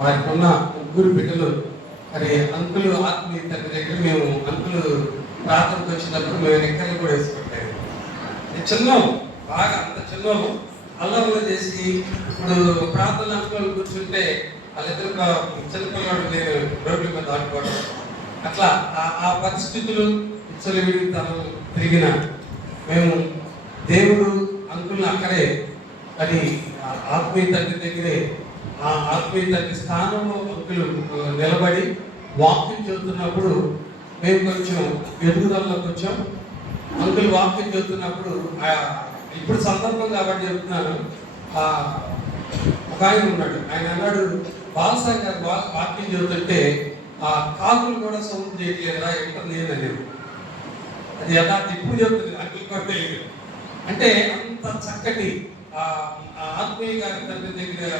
వారికి ఉన్న 3 బిడ్డలు. మరి అంకులు ఆత్మీయ తండ్రి దగ్గర మేము అంకులు ప్రార్థనకు వచ్చినప్పుడు మేము రెక్కలు కూడా వేసుకుంటాము. చిన్నాము, బాగా అంత చిన్నాము, అల్లర్లు చేసి ఇప్పుడు ప్రార్థన అంకులు కూర్చుంటే వాళ్ళిద్దరు చిన్నపిల్లవాడు నేను రోడ్ల మీద ఆడుకోవడం అట్లా ఆ పరిస్థితులు తను తిరిగిన మేము దేవుడు అంకుల్ని అక్కడే అది ఆత్మీయ తండ్రి దగ్గరే ఆ ఆత్మీయ తండ్రి స్థానంలో అంకులు నిలబడి వాక్యం చెబుతున్నప్పుడు మేము కొంచెం ఎదుగుదలలోకి వచ్చాం. అంకుల్ వాక్యం చెబుతున్నప్పుడు ఇప్పుడు సందర్భం కాబట్టి చెప్తున్నాను. ఒక ఆయన ఉన్నాడు, ఆయన అన్నాడు, బాలసాయి గారు వాక్యం చెబుతుంటే ఆ కాకులు కూడా సౌండ్ చేయట్లేదురా ఎక్కడ నేను అనేది. అది యథార్థ ఇప్పుడు చెబుతుంది అంకుల్ కొట్టే. అంటే అంత చక్కటి ఆత్మీయ గారి తండ్రి దగ్గర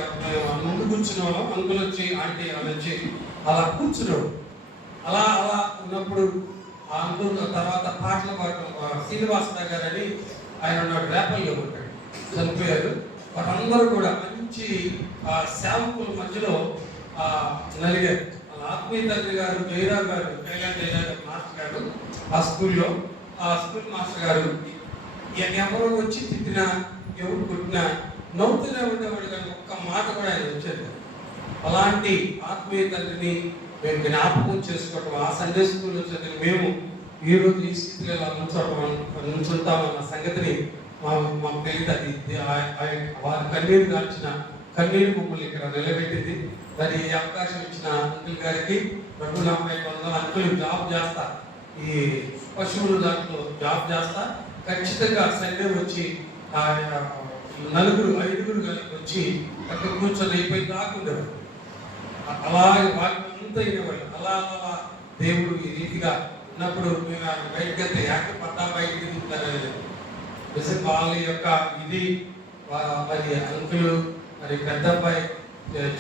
ముందు కూర్చున్నాడు. అంకుల్ వచ్చి ఆంటీ అని వచ్చి అలా కూర్చున్నాడు. అలా ఉన్నప్పుడు ఆ అంకుల్ తర్వాత పాటలు పాడటం శ్రీనివాసరావు గారు అని ఆయన ఉన్నాడు, రేపల్లో ఉంటాడు, చనిపోయారు. వారందరూ కూడా మంచి సేవకుల మధ్యలో నలిగారు. ఆత్మీయ తండ్రి గారు జయరావు గారు, కళ్యాణ్ జయరావు మాస్టర్ గారు ఆ స్కూల్ మాస్టర్ గారు ఎవరు వచ్చి తిట్టినా ఎవరు కొట్టినా నవ్వుతూనే ఉండేవాడు, కానీ ఒక్క మాట కూడా ఆయన వచ్చేది. అలాంటి ఆత్మీయ తండ్రిని మేము జ్ఞాపకం చేసుకోవటం, ఆ సండే స్కూల్లో చదివి మేము ఈరోజు ఈ స్థితిలో ఇలా నుంచుంటామన్న సంగతిని మాకు తెలియదు. అది వారి కన్నీరు కాల్చిన కన్నీరు మమ్మల్ని ఇక్కడ నిలబెట్టింది. మరి ఈ అవకాశం ఇచ్చిన అంకుల్ గారికి 240 అంకులు జాబ్ చేస్తా, ఈ పశువులు దాంట్లో జాబ్ చేస్తా, ఖచ్చితంగా సండే వచ్చి 4-5 కలిపి వచ్చి అక్కడ కూర్చొని అయిపోయి దాకుండేవారు. అలాగే వాటి అంతా అయినవాళ్ళు. అలా దేవుడు ఈ రీతిగా ఉన్నప్పుడు మేము బయటకు వెళ్తే యాక్ట్ పట్టా బయటకు దిగుతారని నిజంగా వాళ్ళ యొక్క ఇది మరి అంకులు, మరి పెద్ద అబ్బాయి,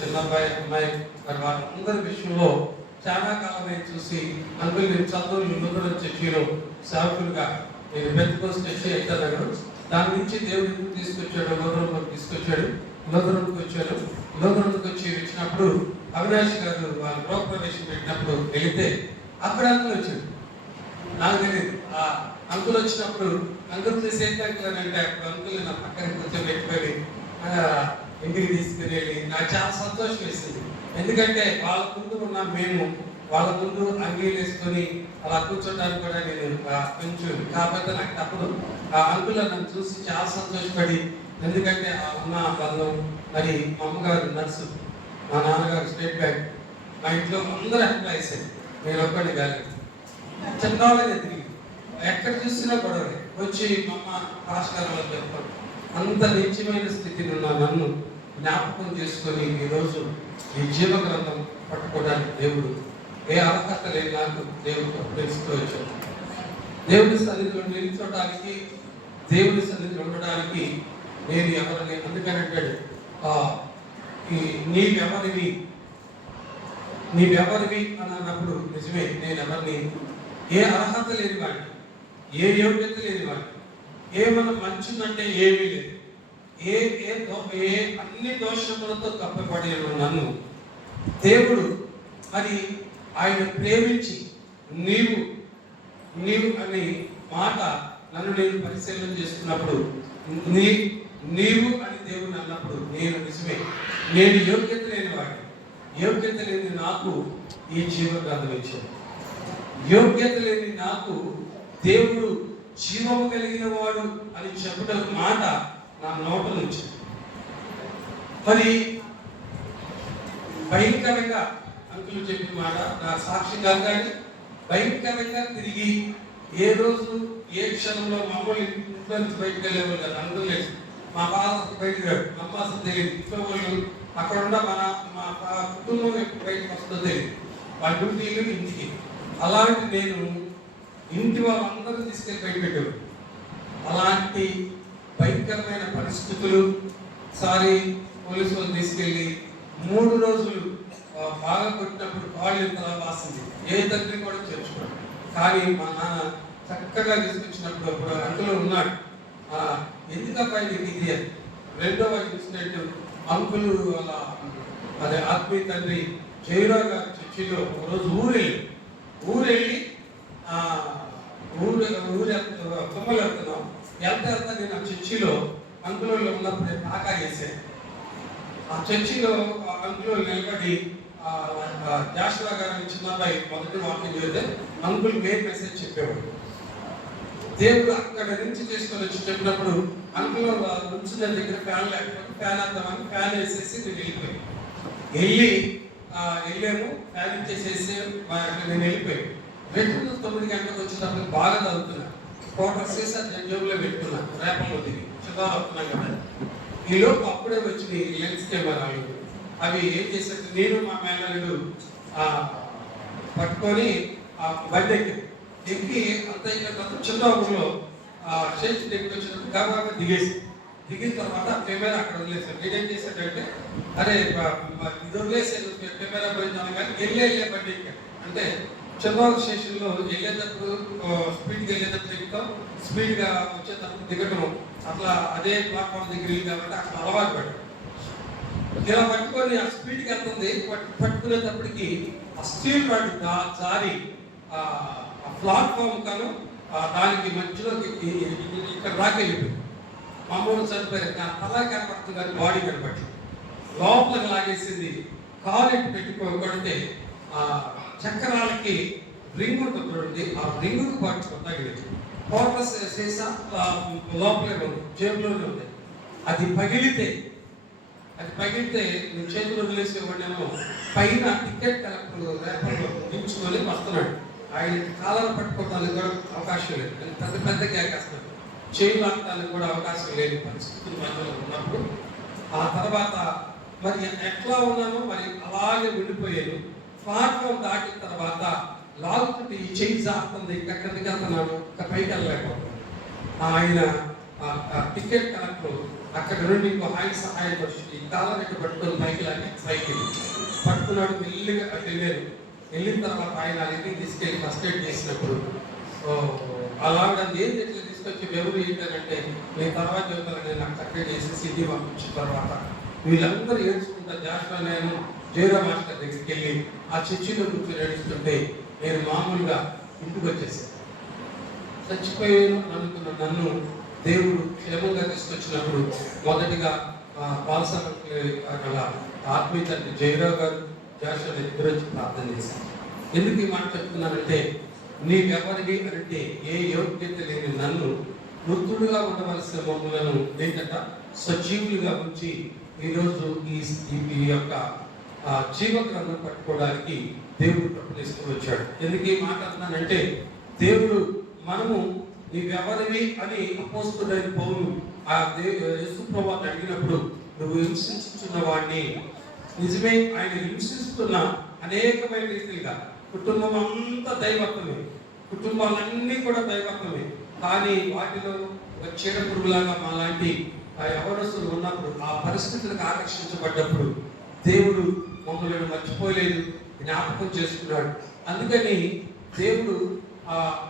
చిన్న అబ్బాయి, అమ్మాయి, మరి వాళ్ళందరి విషయంలో చాలా కాలం నేను చూసి అంకుల్ నేను చదువు నూతన చర్చిలో సేవకులుగా నేను పెద్దకోసం చర్చి అవుతాను. దాని నుంచి దేవుడు తీసుకొచ్చాడు, నూతనంలోకి తీసుకొచ్చాడు. నూతనంకి వచ్చి వచ్చినప్పుడు అవినాష్ గారు వాళ్ళ గృహప్రవేశం పెట్టినప్పుడు వెళితే అక్కడ అంకుల్ వచ్చాడు. నాకు తెలియదు. ఆ అంకుల్ వచ్చినప్పుడు అంకుల్ చేసి ఏంటి అంకుల్ అని అంటే అప్పుడు అంకుల్ నా పక్కన కూర్చోబెట్టుకొని ఇంటికి తీసుకుని వెళ్ళి నాకు చాలా సంతోషం వేసింది. ఎందుకంటే వాళ్ళ ముందు ఉన్న మేము వాళ్ళ ముందు అంగీలు వేసుకొని అలా కూర్చోడానికి కూడా నేను కొంచెం కాకపోతే నాకు తప్పదు. ఆ అంకుల్ నన్ను చూసి చాలా సంతోషపడి, ఎందుకంటే ఆ ఉన్న బంధం. మరి మా అమ్మగారు నర్సు, మా నాన్నగారు స్టేట్ బ్యాంక్, మా ఇంట్లో అందరూ ఎంప్లాయీస్, నేను ఒక్కడిని కాలేదు. చిన్నవాళ్ళని తిరిగి ఎక్కడ చూసినా గొడవలే. వచ్చి మా అమ్మ పాస్టర్ వాళ్ళు చెప్పారు. అంత నీచమైన స్థితిలో ఉన్న నన్ను జ్ఞాపకం చేసుకొని ఈరోజు ఈ జీవ గ్రంథం పట్టుకోవడానికి దేవుడు ఏ అర్హత లేని నాకు దేవుడు తెలుస్తూ వచ్చాడు. దేవుడి సన్నిధిలో నిలిచోడానికి, దేవుడి సన్నిధిలో ఉండడానికి నేను ఎవరిని అందుకని అంటాడు, నీవెవరివి అని అన్నప్పుడు నిజమే, నేను ఎవరిని, ఏ అర్హత లేని వాడిని, ఏ యోగ్యత లేని వాడిని, ఏమన్నా మంచిదంటే ఏమీ లేదు, ఏ అన్ని దోషములతో కప్పబడి నన్ను దేవుడు మరి ఆయన ప్రేమించి నీవు అనే మాట నన్ను నేను పరిశీలన చేసుకున్నప్పుడు నీవు అని దేవుడు అన్నప్పుడు నేను నిజమే, నేను యోగ్యత లేని వాడిని. యోగ్యత లేని నాకు ఈ జీవగ్రంథం ఇచ్చాడు. యోగ్యత లేని నాకు దేవుడు జీవము కలిగిన వాడు అని చెప్పడం మాట నా నోట నుంచి మరి భయంకరంగా అంకులు చెప్పిన మాట నా సాక్షిగా కానీ భయంకరంగా తిరిగి ఏ రోజు ఏ క్షణంలో మమ్మల్ని ఇంట్లో నుంచి బయటకు వెళ్ళేవాళ్ళు కదా. అంకులు లేదు, మా ఫాదర్ బయటకు రాడు, అమ్మ అసలు తెలియదు. ఇంట్లో వాళ్ళు అక్కడ ఉన్న మా కుటుంబం ఎప్పుడు బయటకు వస్తుందో తెలియదు. వాళ్ళ డ్యూటీలు ఇంటికి. అలాంటి నేను ఇంటి వాళ్ళందరూ తీసుకెళ్ళి బయట పెట్టారు. అలాంటి భయంకరమైన పరిస్థితులు సారి పోలీసు వాళ్ళు తీసుకెళ్ళి 3 రోజులు బాగా కొట్టినప్పుడు కాళ్ళు ఇంతలా వాసింది. ఏ తండ్రి కూడా చేర్చుకోడు. కానీ మా నాన్న చక్కగా తీసుకొచ్చినప్పుడు అప్పుడు అంకులు ఉన్నాడు. ఎందుకబ్బా నీకు ఇది అని రెండో వాడు ఇన్సిడెంట్, అంకులు అలా అదే ఆత్మీయ తండ్రి జయరావు గారి చర్చిలో ఒకరోజు ఊరెళ్ళి కొమ్మలు వెళ్తున్నాం. వెళ్తా నేను ఆ చర్చిలో అంకులో ఉన్నప్పుడు టాకా వేసాను. ఆ చర్చిలో అంకులో నిలబడి జాషువా గారు చిన్నబ్బాయి మొదటి వాక్యం చదివితే అంకుల్ మెయిన్ మెసేజ్ చెప్పేవాడు. దేవుడు అక్కడ నుంచి తీసుకొని వచ్చి చెప్పినప్పుడు అంకులో నుంచిన దగ్గర ఫ్యాన్ లేకపోతే ఫ్యాన్ వేద్దామని ఫ్యాన్ వేసేసి నేను వెళ్ళాము. ఫ్యాన్ ఇచ్చేసేసి నేను వెళ్ళిపోయాను. 9 గంటలకు వచ్చినప్పుడు బాగా చదువుతున్నా. క్వార్టర్ సీసా జేబులో పెట్టుకున్నా. రేపంలో దిగి చిదాలు అవుతున్నాం కదా. ఈ లోపు అప్పుడే వచ్చి లెన్స్ కెమెరాలు అవి ఏం చేశారు, నేను మా మేనల్లుడు పట్టుకొని బండి ఎక్కి అంత చిన్న ఊళ్ళో స్టేజ్ దగ్గర వచ్చినప్పుడు కాబట్టి దిగిన తర్వాత కెమెరా అక్కడ వదిలేసాను. నేనేం చేశాడంటే అరే ఇది వదిలేసాను కెమెరా పోయింది అనగానే వెళ్ళే బండి అంటే చంద్రబాబు స్టేషన్లో వెళ్ళేటప్పుడు స్పీడ్గా వెళ్ళేటప్పుడు ఎక్కుతాం, స్పీడ్గా వచ్చేటప్పుడు దిగటం అట్లా అదే ప్లాట్ఫామ్ దగ్గర కాబట్టి అక్కడ అలవాటు పడ్డాం. ఇలా పట్టుకొని ఆ స్పీడ్కి వెళ్తుంది. పట్టుకునేటప్పటికి ఆ స్టీల్ రాడ్ జారి ఆ ప్లాట్ఫామ్ కాను దానికి మధ్యలో ఇక్కడ రాకెళ్ళిపోయింది. మామూలు చనిపోయారు. నా తల కనపడుతుంది కానీ బాడీ కనపడుతుంది. లోపలికి లాగేసింది. కాలు కొడితే ఆ చక్రాలకి రింగ్ ఉంటుంది. ఆ రింగుకు తగిలింది. క్వార్టర్స్ సీసా లోపలే ఉంది, జేబులోనే ఉంది. అది పగిలితే నేను చేతులు వదిలేసేవాడేమో పైన టికెట్ కలెక్టర్ రేపర్లో దించుకొని వస్తున్నాడు. ఆయన కాలాలు పట్టుకోవడానికి కూడా అవకాశం లేదు. పెద్ద కేకేస్తున్నాడు. చేయి లాగడానికి కూడా అవకాశం లేని పరిస్థితుల మధ్యలో ఉన్నప్పుడు ఆ తర్వాత మరి ఎట్లా ఉన్నానో మరి అలాగే ఉండిపోయాను. ప్లాట్ఫామ్ దాటిన తర్వాత లాగుతుంటే ఈ చేయి జారుతుంది. ఎక్కడికి వెళ్తున్నాను, పైకి వెళ్ళలేకపోతున్నాను. ఆయన టికెట్ కలెక్టర్ అక్కడ నుండి ఇంకో ఆయన సహాయం వచ్చి కాలరెట్టు పట్టుకొని పైకి పట్టుకున్నాడు. మెల్లిగా వెళ్ళిన తర్వాత ఆయన ఇంటికి తీసుకెళ్ళి ఫస్ట్ ఎయిడ్ చేసినప్పుడు అలాగే ఏం ఎట్లా తీసుకొచ్చి ఎవరు ఏంటంటే నేను తర్వాత చెబుతాను. నాకు చక్కగా చేసేసి ఇంటికి పంపించిన తర్వాత వీళ్ళందరూ ఏడ్చుకుంటా జాషువా నేను జయరావు మాస్టర్ దగ్గరికి వెళ్ళి ఆ చర్చిలో కూర్చొని ఏడుస్తుంటే నేను మామూలుగా ఇంటికి వచ్చేసాను. చచ్చిపోయాను అనుకున్న నన్ను దేవుడు క్షేమంగా తీసుకొచ్చినప్పుడు మొదటిగా గల ఆత్మీయ తండ్రి జయరావు గారు జాషువా ఇద్దరు వచ్చి ప్రార్థన చేశాను. ఎందుకు ఈ మాట చెప్తున్నానంటే నీకెవరివి అంటే ఏ యోగ్యత లేని నన్ను మృతుడుగా ఉండవలసిన మమ్మలను ఏంటంట సజీవులుగా ఉంచి ఈరోజు ఈ యొక్క జీవగ్రంథం పట్టుకోవడానికి దేవుడు ప్రకటిస్తూ వచ్చాడు. ఎందుకు ఈ మాట అంటున్నానంటే దేవుడు మనము నీవెవరివి అని అపోస్తుడైన పౌలు ఆ యేసు ప్రభువుని అడిగినప్పుడు నువ్వు హింసించుతున్న వాడిని నిజమే. ఆయన హింసిస్తున్న అనేకమైన రీతిగా కుటుంబం అంతా దైవత్వమే, కుటుంబాలన్నీ కూడా దైవత్వమే. కానీ వాటిలో ఒక చీడ పురుగులాగా మాలాంటి యవనస్తులు ఉన్నప్పుడు ఆ పరిస్థితులకు ఆకర్షించబడ్డప్పుడు దేవుడు మమ్మల్ని మర్చిపోలేదు, జ్ఞాపకం చేసుకున్నాడు. అందుకని దేవుడు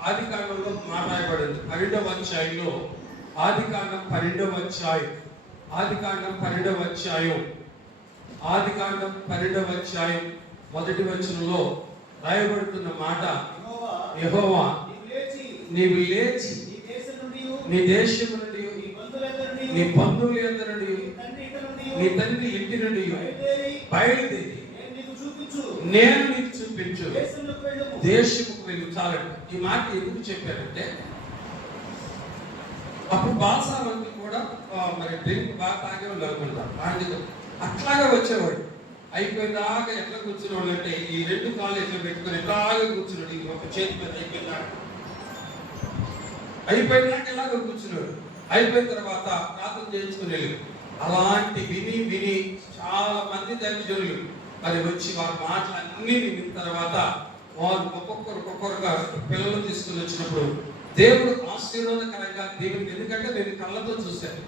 ఆదికాండంలో మాట్లాడబడింది 12వ అధ్యాయంలో ఆదికాండం 12వ అధ్యాయం మొదటి వచనంలో రాయబడుతున్న మాట యెహోవా నీవు లేచి నీ దేశం నుండి నీ బంధువులందరి నుండి నీ తండ్రి ఇంటి నుండి బయలుదేరి నేను నీకు చూపించు దేశముకు వెళ్ళి చాలండి. ఈ మాట ఎందుకు చెప్పారంటే అప్పుడు బాలసామంతి కూడా మరి డ్రింక్ బాగా తాగేవాళ్ళు అనుకుంటారు. ఆయన అట్లాగే వచ్చేవాడు. అయిపోయిందాకా ఎట్లా కూర్చునేవాళ్ళు అంటే ఈ 2 కాళ్ళు ఎట్లా పెట్టుకొని ఎట్లాగే కూర్చున్నాడు. ఈ ఒక చేతి మీద అయిపోయినాక ఇలాగ కూర్చున్నాడు. అయిపోయిన తర్వాత ప్రార్థన చేయించుకుని వెళ్ళి అలాంటి విని చాలా మంది దైవజనులు మరి వచ్చి వారి మాటలన్నీ విన్న తర్వాత వారు ఒక్కొక్కరుగా పిల్లలు తీసుకుని వచ్చినప్పుడు దేవుడు ఆశీర్వాదకరంగా దేవుడికి, ఎందుకంటే నేను కళ్ళతో చూశాను.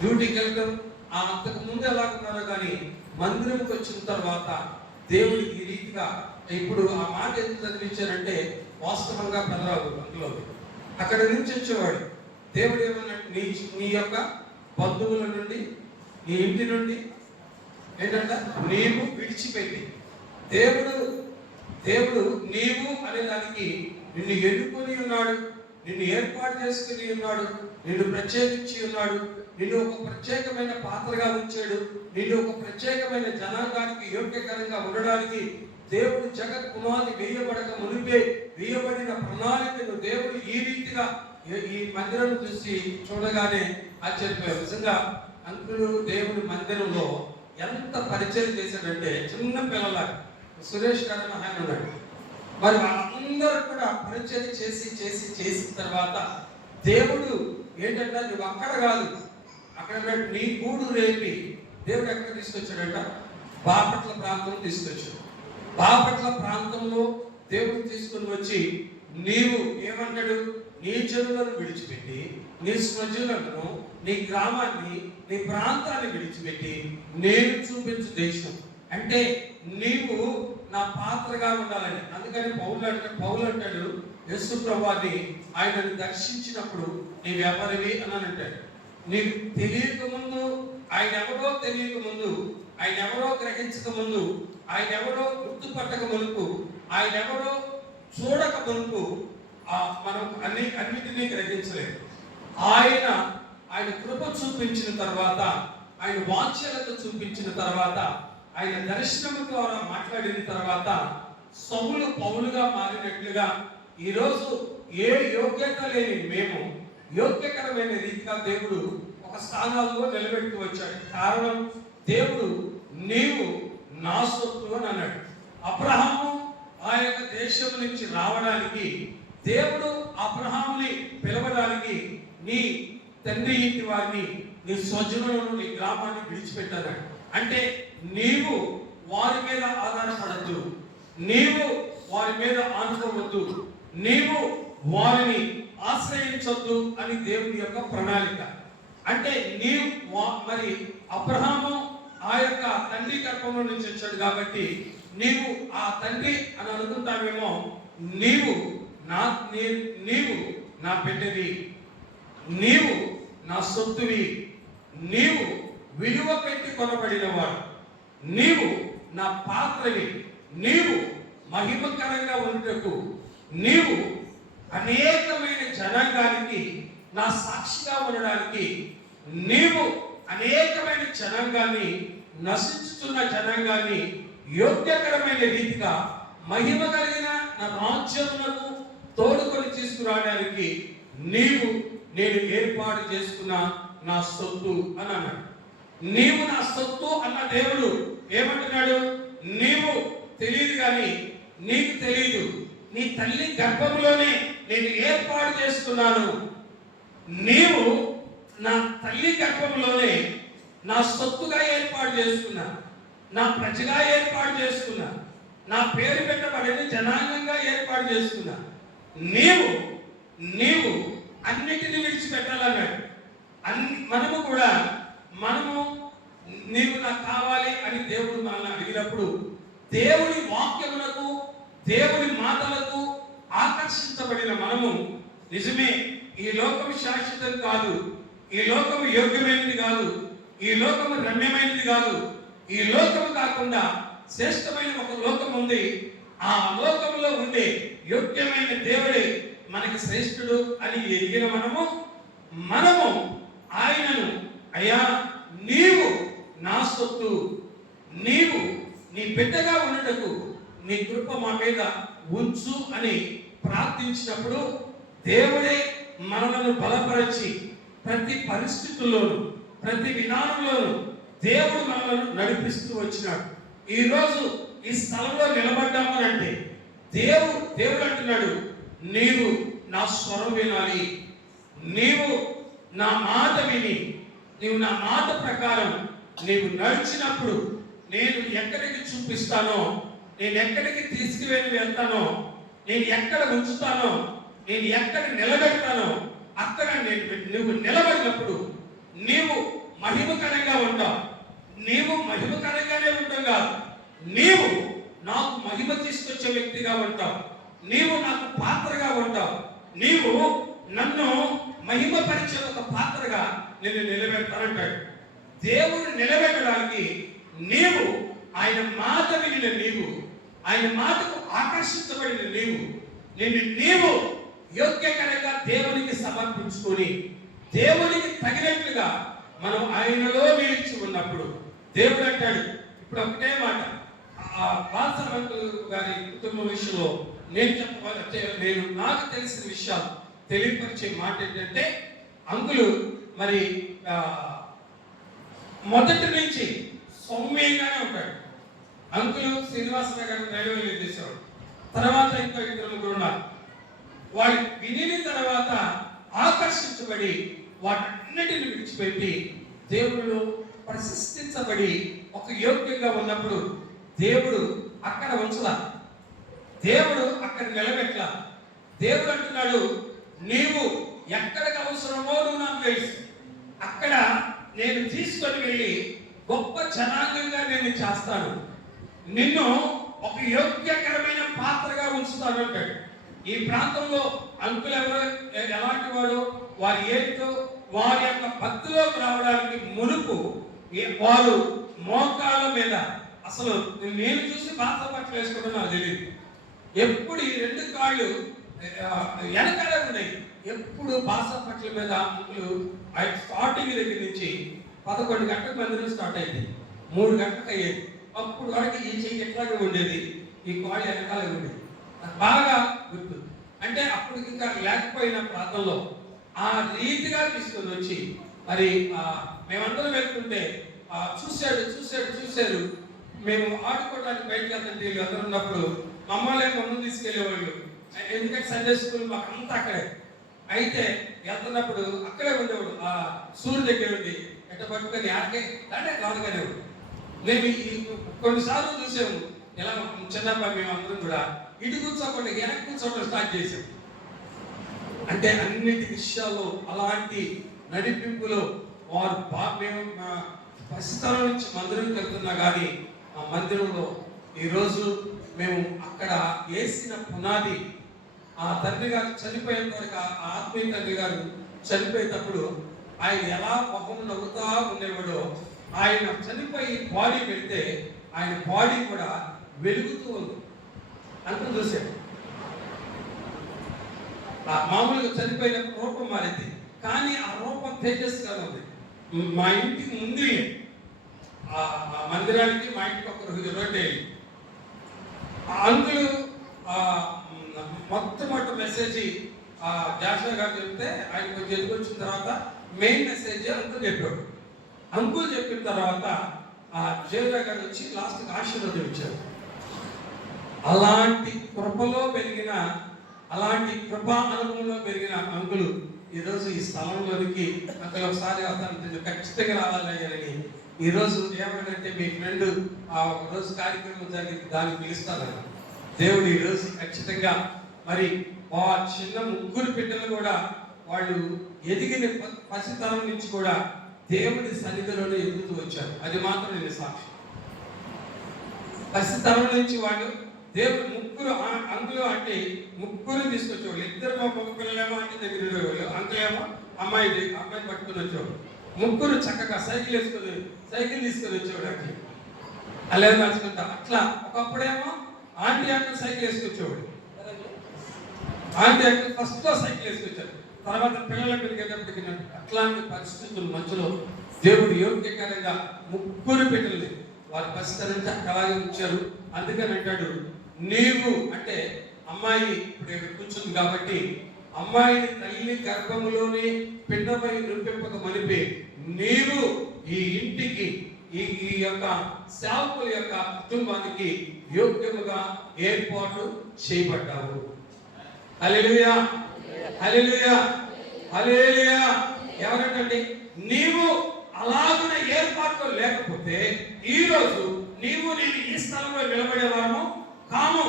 డ్యూటీకి వెళ్ళడం అంతకు ముందు ఎలాగున్నారో కానీ మందిరంకి వచ్చిన తర్వాత దేవుడికి ఈ రీతిగా ఇప్పుడు ఆ మాట ఎందుకు చదివించారంటే వాస్తవంగా పెదరాదు అందులో అక్కడ నుంచి వచ్చేవాడు. దేవుడు ఏమన్నా నీ యొక్క బంధువుల నుండి నీ ఇంటి నుండి ఏంటంట? నీవు విడిచిపెట్టి. దేవుడు దేవుడు నీవు అనే దానికి నిన్ను ఎన్నుకొని ఉన్నాడు, నిన్ను ఏర్పాటు చేసుకుని ఉన్నాడు, నిన్ను ప్రత్యేకించి ఉన్నాడు, నిన్ను ఒక ప్రత్యేకమైన పాత్రగా ఉంచాడు, నిన్ను ఒక ప్రత్యేకమైన జనాంగానికి యోగ్యకరంగా ఉండడానికి దేవుడు జగత్ పునాది వేయబడక మునిపే వేయబడిన ప్రణాళికను దేవుడు ఈ రీతిగా ఈ మందిరం చూసి చూడగానే ఆశ్చర్యపోయారు. నిజంగా అంకులు దేవుడి మందిరంలో ఎంత పరిచయం చేశాడంటే, చిన్న పిల్లలాగా సురేష్ గారు ఆయన ఉన్నాడు. మరి వాళ్ళందరూ కూడా పరిచయం చేసిన తర్వాత దేవుడు ఏంటంటే, నువ్వు అక్కడ కాదు, అక్కడ నీ గూడు రేపి దేవుడు ఎక్కడ తీసుకొచ్చాడంట? బాపట్ల ప్రాంతం తీసుకొచ్చాడు. బాపట్ల ప్రాంతంలో దేవుడు తీసుకుని వచ్చి నీవు ఏమన్నాడు? నీ జనులను విడిచిపెట్టి, నీ స్వజనులను, నీ గ్రామాన్ని, నీ ప్రాంతాన్ని విడిచిపెట్టి నేను చూపించు దేశం అంటే నీవు నా పాత్రగా ఉండాలని. అందుకని పౌలు అంటాడు యేసు ప్రభువుని ఆయనను దర్శించినప్పుడు నీవెవరివి అని అంటాడు. నీకు తెలియక ముందు ఆయన ఎవరో తెలియక ముందు, ఆయన ఎవరో గ్రహించక ముందు, ఆయన ఎవరో గుర్తుపట్టక మునుపు, ఆయన ఎవరో చూడక మునుపు మనం అన్నిటినీ గ్రహించలేదు. ఆయన కృప చూపించిన తర్వాత, ఆయన వాక్యాలతో చూపించిన తర్వాత, ఆయన దర్శనం ద్వారా మాట్లాడిన తర్వాత సౌలు పౌలుగా మారినట్లుగా ఈరోజు ఏ యోగ్యత లేని మేము యోగ్యకరమైన రీతిగా దేవుడు ఒక స్థానాల్లో నిలబెడుతూ వచ్చాడు. కారణం, దేవుడు నీవు నా సొత్తు అని అన్నాడు. అబ్రహాము ఆ యొక్క దేశం నుంచి రావడానికి, దేవుడు అబ్రహాముని పిలవడానికి నీ తండ్రి ఇంటి వారిని, నీ స్వజనులను, నీ గ్రామాన్ని విడిచిపెట్టాడు. అంటే నీవు వారి మీద ఆధారపడద్దు, నీవు వారి మీద ఆనుకోవద్దు, నీవు వారిని ఆశ్రయించొద్దు అని దేవుని యొక్క ప్రణాళిక. అంటే నీవు మరి అబ్రహాము ఆ యొక్క తండ్రి గర్భంలో నుంచి వచ్చాడు కాబట్టి నీవు ఆ తండ్రి అని అనుకుంటావేమో. నీవు నా బిడ్డవి, నీవు నా సొత్తువి, నీవు విలువ పెట్టి కొనబడినవాడు, నీవు నా పాత్రవి, నీవు మహిమకరంగా ఉండుటకు, నీవు అనేకమైన జనాంగానికి నా సాక్షిగా ఉండడానికి, నీవు అనేకమైన జనాంగాన్ని, నశించుతున్న జనాంగాన్ని యోగ్యకరమైన రీతిగా మహిమ కలిగిన నా రాజ్యములకు తోడుకొని తీసుకురావడానికి నేను ఏర్పాటు చేసుకున్న నా సొత్తు అని అన్నాడు. నీవు నా సొత్తు అన్న దేవుడు ఏమంటున్నాడు? నీవు తెలియదు కానీ నీకు తెలియదు, నీ తల్లి గర్భంలోనే నేను ఏర్పాటు చేసుకున్నాను. నీవు నా తల్లి గర్భంలోనే నా సొత్తుగా ఏర్పాటు చేసుకున్నా, నా ప్రజగా ఏర్పాటు చేసుకున్నా, నా పేరు పెట్టబడిన జనాంగంగా ఏర్పాటు చేసుకున్నా. నీవు అన్నిటిని విడిచిపెట్టాలన్నాడు. మనము నీవు నాకు కావాలి అని దేవుడు మనల్ని అడిగినప్పుడు దేవుడి వాక్యములకు, దేవుడి మాటలకు ఆకర్షించబడిన మనము నిజమే ఈ లోకం శాశ్వతం కాదు, ఈ లోకం యోగ్యమైనది కాదు, ఈ లోకం రమ్యమైనది కాదు, ఈ లోకము కాకుండా శ్రేష్టమైన ఒక లోకం ఉంది. ఆ లోకంలో ఉండే యోగ్యమైన దేవుడే మనకి శ్రేష్ఠుడు అని ఎరిగిన మనము ఆయనను, అయ్యా నీవు నా సొత్తు, నీవు నీ బిడ్డగా ఉండటకు నీ కృప మా మీద ఉంచు అని ప్రార్థించినప్పుడు దేవుడే మనలను బలపరిచి ప్రతి పరిస్థితుల్లోనూ, ప్రతి విధానంలోనూ దేవుడు మనలను నడిపిస్తూ వచ్చినాడు. ఈరోజు ఈ స్థలంలో నిలబడ్డాము అంటే దేవుడు అంటున్నాడు, నీవు నా స్వరం వినాలి, నీవు నా మాట విని, నీవు నా మాట ప్రకారం నీవు నడిచినప్పుడు నేను ఎక్కడికి చూపిస్తానో, నేను ఎక్కడికి వెళ్తానో, నేను ఎక్కడ ఉంచుతానో, నేను ఎక్కడ నిలబెడతానో అక్కడ నువ్వు నిలబడినప్పుడు నీవు మహిమకరంగా ఉంటావు. నీవు మహిమకరంగానే ఉంటావు కాదు, నీవు నాకు మహిమ తీసుకొచ్చే వ్యక్తిగా ఉంటావు, నీవు నాకు పాత్రగా ఉంటావు, నీవు నన్ను మహిమపరిచే ఒక పాత్రగా నేను నిలబెడతానంటాడు. దేవుడు నిలబెట్టడానికి నీవు ఆయన మాట వినిన నీవు, ఆయన మాటకు ఆకర్షించబడిన నీవు యోగ్యకరంగా దేవునికి సమర్పించుకొని దేవునికి తగినట్లుగా మనం ఆయనలో నిలిచి ఉన్నప్పుడు దేవుడు అంటాడు. ఇప్పుడు ఒకటే మాట, ఆ బాలసమంతులు గారి కుటుంబ విషయంలో నేను నాకు తెలిసిన విషయాలు తెలియపరిచే మాట ఏంటంటే, అంకులు మరి మొదటి నుంచి సౌమ్యంగానే ఉంటాడు. అంకులు శ్రీనివాసరావు గారు రైల్వేలో చేసేవాడు. తర్వాత ఇంకా ఇద్దరు ముగ్గురు ఉన్నారు. వాడు వినిన తర్వాత ఆకర్షించబడి వాటన్నిటిని విడిచిపెట్టి దేవుడు ప్రశంసించబడి ఒక యోగ్యంగా ఉన్నప్పుడు దేవుడు అక్కడ ఉంచలా, దేవుడు అక్కడ నిలబెట్టలా. దేవుడు అంటున్నాడు, నీవు ఎక్కడికి అవసరమో నువ్వు నాకు తెలుసు, అక్కడ నేను తీసుకొని వెళ్ళి గొప్ప జనాంగంగా నేను చేస్తాను, నిన్ను ఒక యోగ్యకరమైన పాత్రగా ఉంచుతాను అంటాడు. ఈ ప్రాంతంలో అంకులు ఎవరు ఎలాంటి వాడు, వారి ఏంటో వారి యొక్క భక్తిలోకి రావడానికి మునుపు వారు మోకాళ్ళ మీద, అసలు నేను చూసి బాధ పట్ల వేసుకోవడం నాకు తెలియదు, ఎప్పుడు ఈ రెండు కాళ్ళు వెనకాలే ఉన్నాయి. ఎప్పుడు బాస పట్ల మీద అంకులు స్టార్టింగ్ దగ్గర నుంచి 11 గంటలకు మందిరం స్టార్ట్ అయింది, 3 గంటలకు అయ్యేది. అప్పుడు వాడికి ఈ చెయ్యి ఎట్లాగే ఉండేది, ఈ కాళ్ళు వెనకాలే ఉండేది. బాగా గుర్తు. అంటే అప్పుడు ఇంకా లేకపోయిన ప్రాంతంలో ఆ రీతిగా తీసుకొని వచ్చి మరి మేమందరం వెళ్తుంటే చూశారు. మేము ఆడుకోవడానికి బయటకు వెళ్తుంటే అందరూ ఉన్నప్పుడు మమ్మల్ని ముందు తీసుకెళ్లేవాళ్ళు. ఎందుకంటే సండే స్కూల్ మాకు అంతా అక్కడే. అయితే వెళ్తున్నప్పుడు అక్కడే ఉండేవాడు, ఆ సూర్యు దగ్గర ఉండి ఎట్ట పట్టుకొని ఆడికే అంటే రాదుగానేవాడు. మేము కొన్నిసార్లు చూసాము ఎలా చిన్నప్పుడు మేము అందరం కూడా ఇటు కూర్చోకుండా వెనక్కి కూర్చోవడం స్టార్ట్ చేసాం. అంటే అన్నిటి విషయాల్లో అలాంటి నడిపింపులో వారు మేము పరిస్థితుల నుంచి మందిరంకి వెళ్తున్నా కానీ ఆ మందిరంలో ఈరోజు మేము అక్కడ వేసిన పునాది, ఆ తండ్రి గారు చనిపోయిన వరకు ఆ ఆత్మీయ తండ్రి గారు చనిపోయేటప్పుడు ఆయన ఎలా మొహం నవ్వుతా ఉండేవాడో, ఆయన చనిపోయి బాడీ పెడితే ఆయన బాడీ కూడా వెలుగుతూ ఉంది. అంత చూసాడు. ఆ మామూలుగా చనిపోయిన రూపం మారింది, కానీ ఆ రూపం తేజస్గా ఉంది. మా ఇంటికి ముందు ఆ మందిరానికి మా ఇంటికి ఒక రోడ్డు అంకులు మొట్టమొదటి మెసేజ్ జాషా గారు చెప్తే ఆయన కొంచెం ఎదుకొచ్చిన తర్వాత మెయిన్ మెసేజ్ అంకుల్ చెప్పాడు. అంకుల్ చెప్పిన తర్వాత జేజా గారు వచ్చి లాస్ట్కి ఆశీర్వాదం ఇచ్చారు. అలాంటి కృపలో పెరిగిన, అలాంటి కృపా అనుభవంలో పెరిగిన అంకులు ఈరోజు ఈ స్థలంలోనికి అక్కడ ఒకసారి వస్తాను, ఖచ్చితంగా రావాలని ఈరోజు ఏమంటే మీ ఫ్రెండ్ ఒక రోజు కార్యక్రమం జరిగి దాన్ని పిలుస్తాను. దేవుడు ఈరోజు ఖచ్చితంగా మరి చిన్న ముగ్గురు బిడ్డలు కూడా వాళ్ళు ఎదిగిన పసితనం నుంచి కూడా దేవుడి సన్నిధిలోనే ఎదుగుతూ వచ్చారు. అది మాత్రం నేను సాక్షి. పసితనం నుంచి వాళ్ళు దేవుడు ముగ్గురు అంకులు అంటే ముగ్గురు తీసుకొచ్చేవాళ్ళు. ఇద్దరు మా మగ పిల్లలేమో అంటే దగ్గర ఉండేవాళ్ళు, అంకులేమో అమ్మాయి పట్టుకుని వచ్చేవాళ్ళు. ముగ్గురు చక్కగా సైకిల్ తీసుకొని వచ్చేవాడు. అంటే అలా నడుచుకుంటా అట్లా. ఒకప్పుడేమో ఆంటీ అంకుల్ సైకిల్ వేసుకొచ్చేవాడు. ఆంటీ అంకుల్ ఫస్ట్ సైకిల్ వేసుకొచ్చారు. తర్వాత పిల్లలు పెరిగేటప్పటికి అట్లాంటి పరిస్థితుల మధ్యలో దేవుడు యోగ్యకరంగా ముగ్గురు బిడ్డల్ని వారి పరిస్థితి నుంచి అలాగే ఉంచారు. అందుకని అంటాడు, నీవు అంటే అమ్మాయి ఇప్పుడు కూర్చుంది కాబట్టి అమ్మాయిని తల్లి గర్భములోనే పిండమై నింపింపక మనిపి నీవు ఈ ఇంటికి ఈ యొక్క సేవకుల యొక్క కుటుంబానికి యోగ్యముగా ఏర్పాటు చేయబడ్డావు. హల్లెలూయా, హల్లెలూయా, హల్లెలూయా. ఎవరంటే నీవు అలాగున ఏర్పాట్లు లేకపోతే ఈరోజు నేను ఈ స్థలంలో నిలబడేవాము కాము.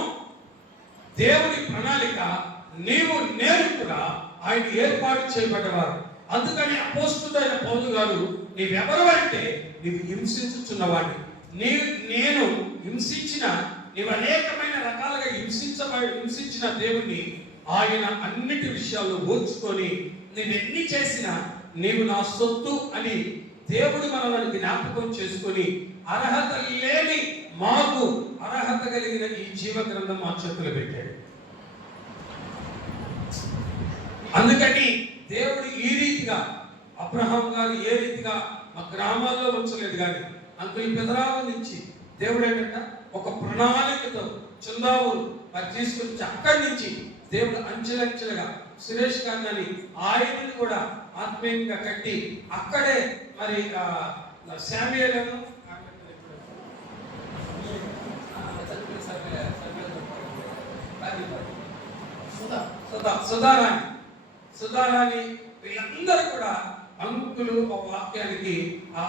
దేవుని ప్రణాళిక నీవు నేరుగా ఆయన ఏర్పాటు చేయబడ్డవారు. అందుకని అపోస్తుడైన పౌలు గారు నీవెవరు అంటే నీవు హింసించుచున్నవాడిని, నేను హింసించిన నీవు అనేకమైన రకాలుగా హింసించిన దేవుణ్ణి ఆయన అన్నిటి విషయాల్లో ఓర్చుకొని నీవెన్ని చేసినా నీవు నా సొత్తు అని దేవుడు మనల్ని జ్ఞాపకం చేసుకొని అర్హత లేని మాకు అర్హత కలిగిన ఈ జీవ గ్రంథం మా చేతులు పెట్టాడు. అందుకని దేవుడు ఈ రీతిగా అబ్రహాం గారు ఏ రీతిగా మా గ్రామాల్లో ఉంచలేదు, కానీ అంకుల్ పెదరావు నుంచి దేవుడు ఏంటంటే ఒక ప్రణాళికతో చుందావులు మరి తీసుకొచ్చి అక్కడి నుంచి దేవుడు అంచెలంచెలుగా సురేష్ గారిని ఆయనని కూడా ఆత్మీయంగా కట్టి అక్కడే మరి శామ్యూయలను సుధారాణి వీళ్ళందరూ కూడా అంకులు వాక్యానికి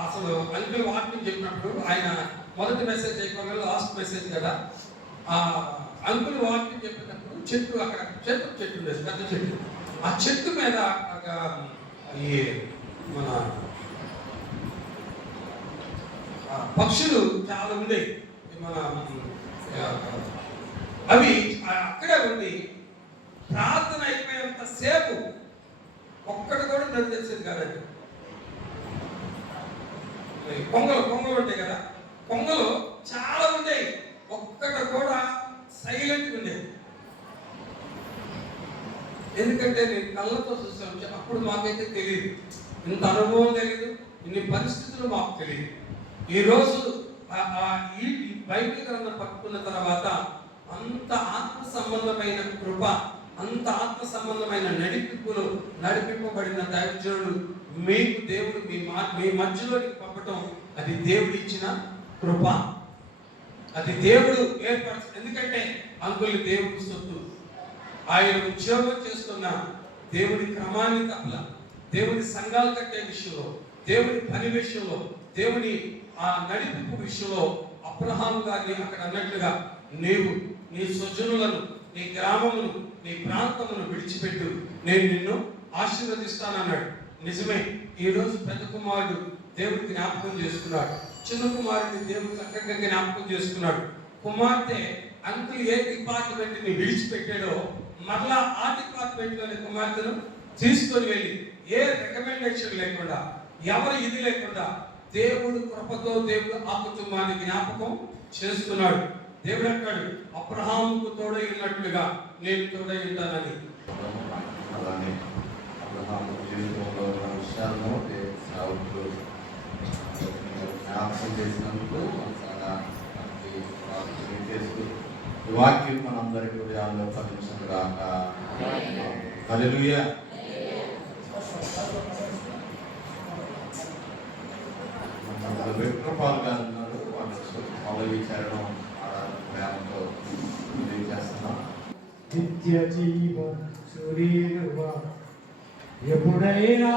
అసలు అంకులు వాక్యం చెప్పినప్పుడు ఆయన మొదటి మెసేజ్ అయిపోయిన లాస్ట్ మెసేజ్ కదా, అంకులు వాక్యం చెప్పినప్పుడు చెట్టు అక్కడ చెట్టు ఉండేది, పెద్ద చెట్టు. ఆ చెట్టు మీద ఈ మన పక్షులు చాలా ఉండేవి. మన అవి అక్కడే ఉండి ప్రార్థన అయిపోయేంత సేపు ఒక్కటి కూడా నన్ను తెలిసేది కాదండి. కొంగలు ఉంటాయి కదా, కొంగలు చాలా ఉండేవి, ఒక్కటి కూడా సైలెంట్గా ఉండేది. ఎందుకంటే నేను కళ్ళతో చూసాను, అప్పుడు మాకైతే తెలియదు, ఇంత అనుభవం తెలియదు, ఇన్ని పరిస్థితులు మాకు తెలియదు. ఈరోజు ఈ బైబిల్ గ్రంథం పట్టుకున్న తర్వాత అంత ఆత్మ సంబంధమైన కృప, అంత ఆత్మ సంబంధమైన నడిపింపబడిన దైవజనుడు మీకు దేవుడు మీ మధ్యలోకి పంపటం, అది దేవుడు ఇచ్చిన కృప, అది దేవుడు ఏర్పరచు. ఎందుకంటే అంకుల్ దేవుడి సొత్తు, ఆయన ఉద్యోగం చేస్తున్న దేవుడి క్రమాన్ని తప్పల, దేవుడి సంఘాలు కట్టే విషయంలో, దేవుడి పని విషయంలో, దేవుని ఆ నడిపింపు విషయంలో అబ్రహాము గారిని అక్కడ అన్నట్లుగా నీవు నీ స్వజనులను, నీ గ్రామమును, నీ ప్రాంతమును విడిచిపెట్టు, నేను నిన్ను ఆశీర్వదిస్తానన్నాడు. నిజమే, ఈరోజు పెద్ద కుమారుడు దేవుడు జ్ఞాపకం చేసుకున్నాడు, చిన్న కుమారుడిని దేవుడు చక్కగా జ్ఞాపకం చేసుకున్నాడు. కుమార్తె అంకుల్ ఏ డిపార్ట్మెంట్ ని విడిచిపెట్టాడో మరలా ఆ డిపార్ట్మెంట్ లోని కుమార్తెను తీసుకొని వెళ్ళి ఏ రికమెండేషన్ లేకుండా, ఎవరు ఇది లేకుండా దేవుడు కృపతో దేవుడు ఆ కుటుంబాన్ని జ్ఞాపకం చేస్తున్నాడు. దేవుడు అంటాడు, అబ్రహాముకు తోడై ఉన్నట్లుగా నేను తోడై ఉంటానని. అలానే అబ్రహాము జీవితంలో ఉన్న విషయాలను జ్ఞాపకం చేసినందుకు చాలా చేస్తూ ఈ వాక్యం మనందరికీ హృదయాల్లో ఫలించను గాక. హల్లెలూయా. విక్రపాల్ గారు ఉన్నారు, వాళ్ళు పల్లవి చరణం ప్రేమతో తెలియజేస్తున్నాం. నిత్య జీవ సూర్యువ ఎప్పుడైనా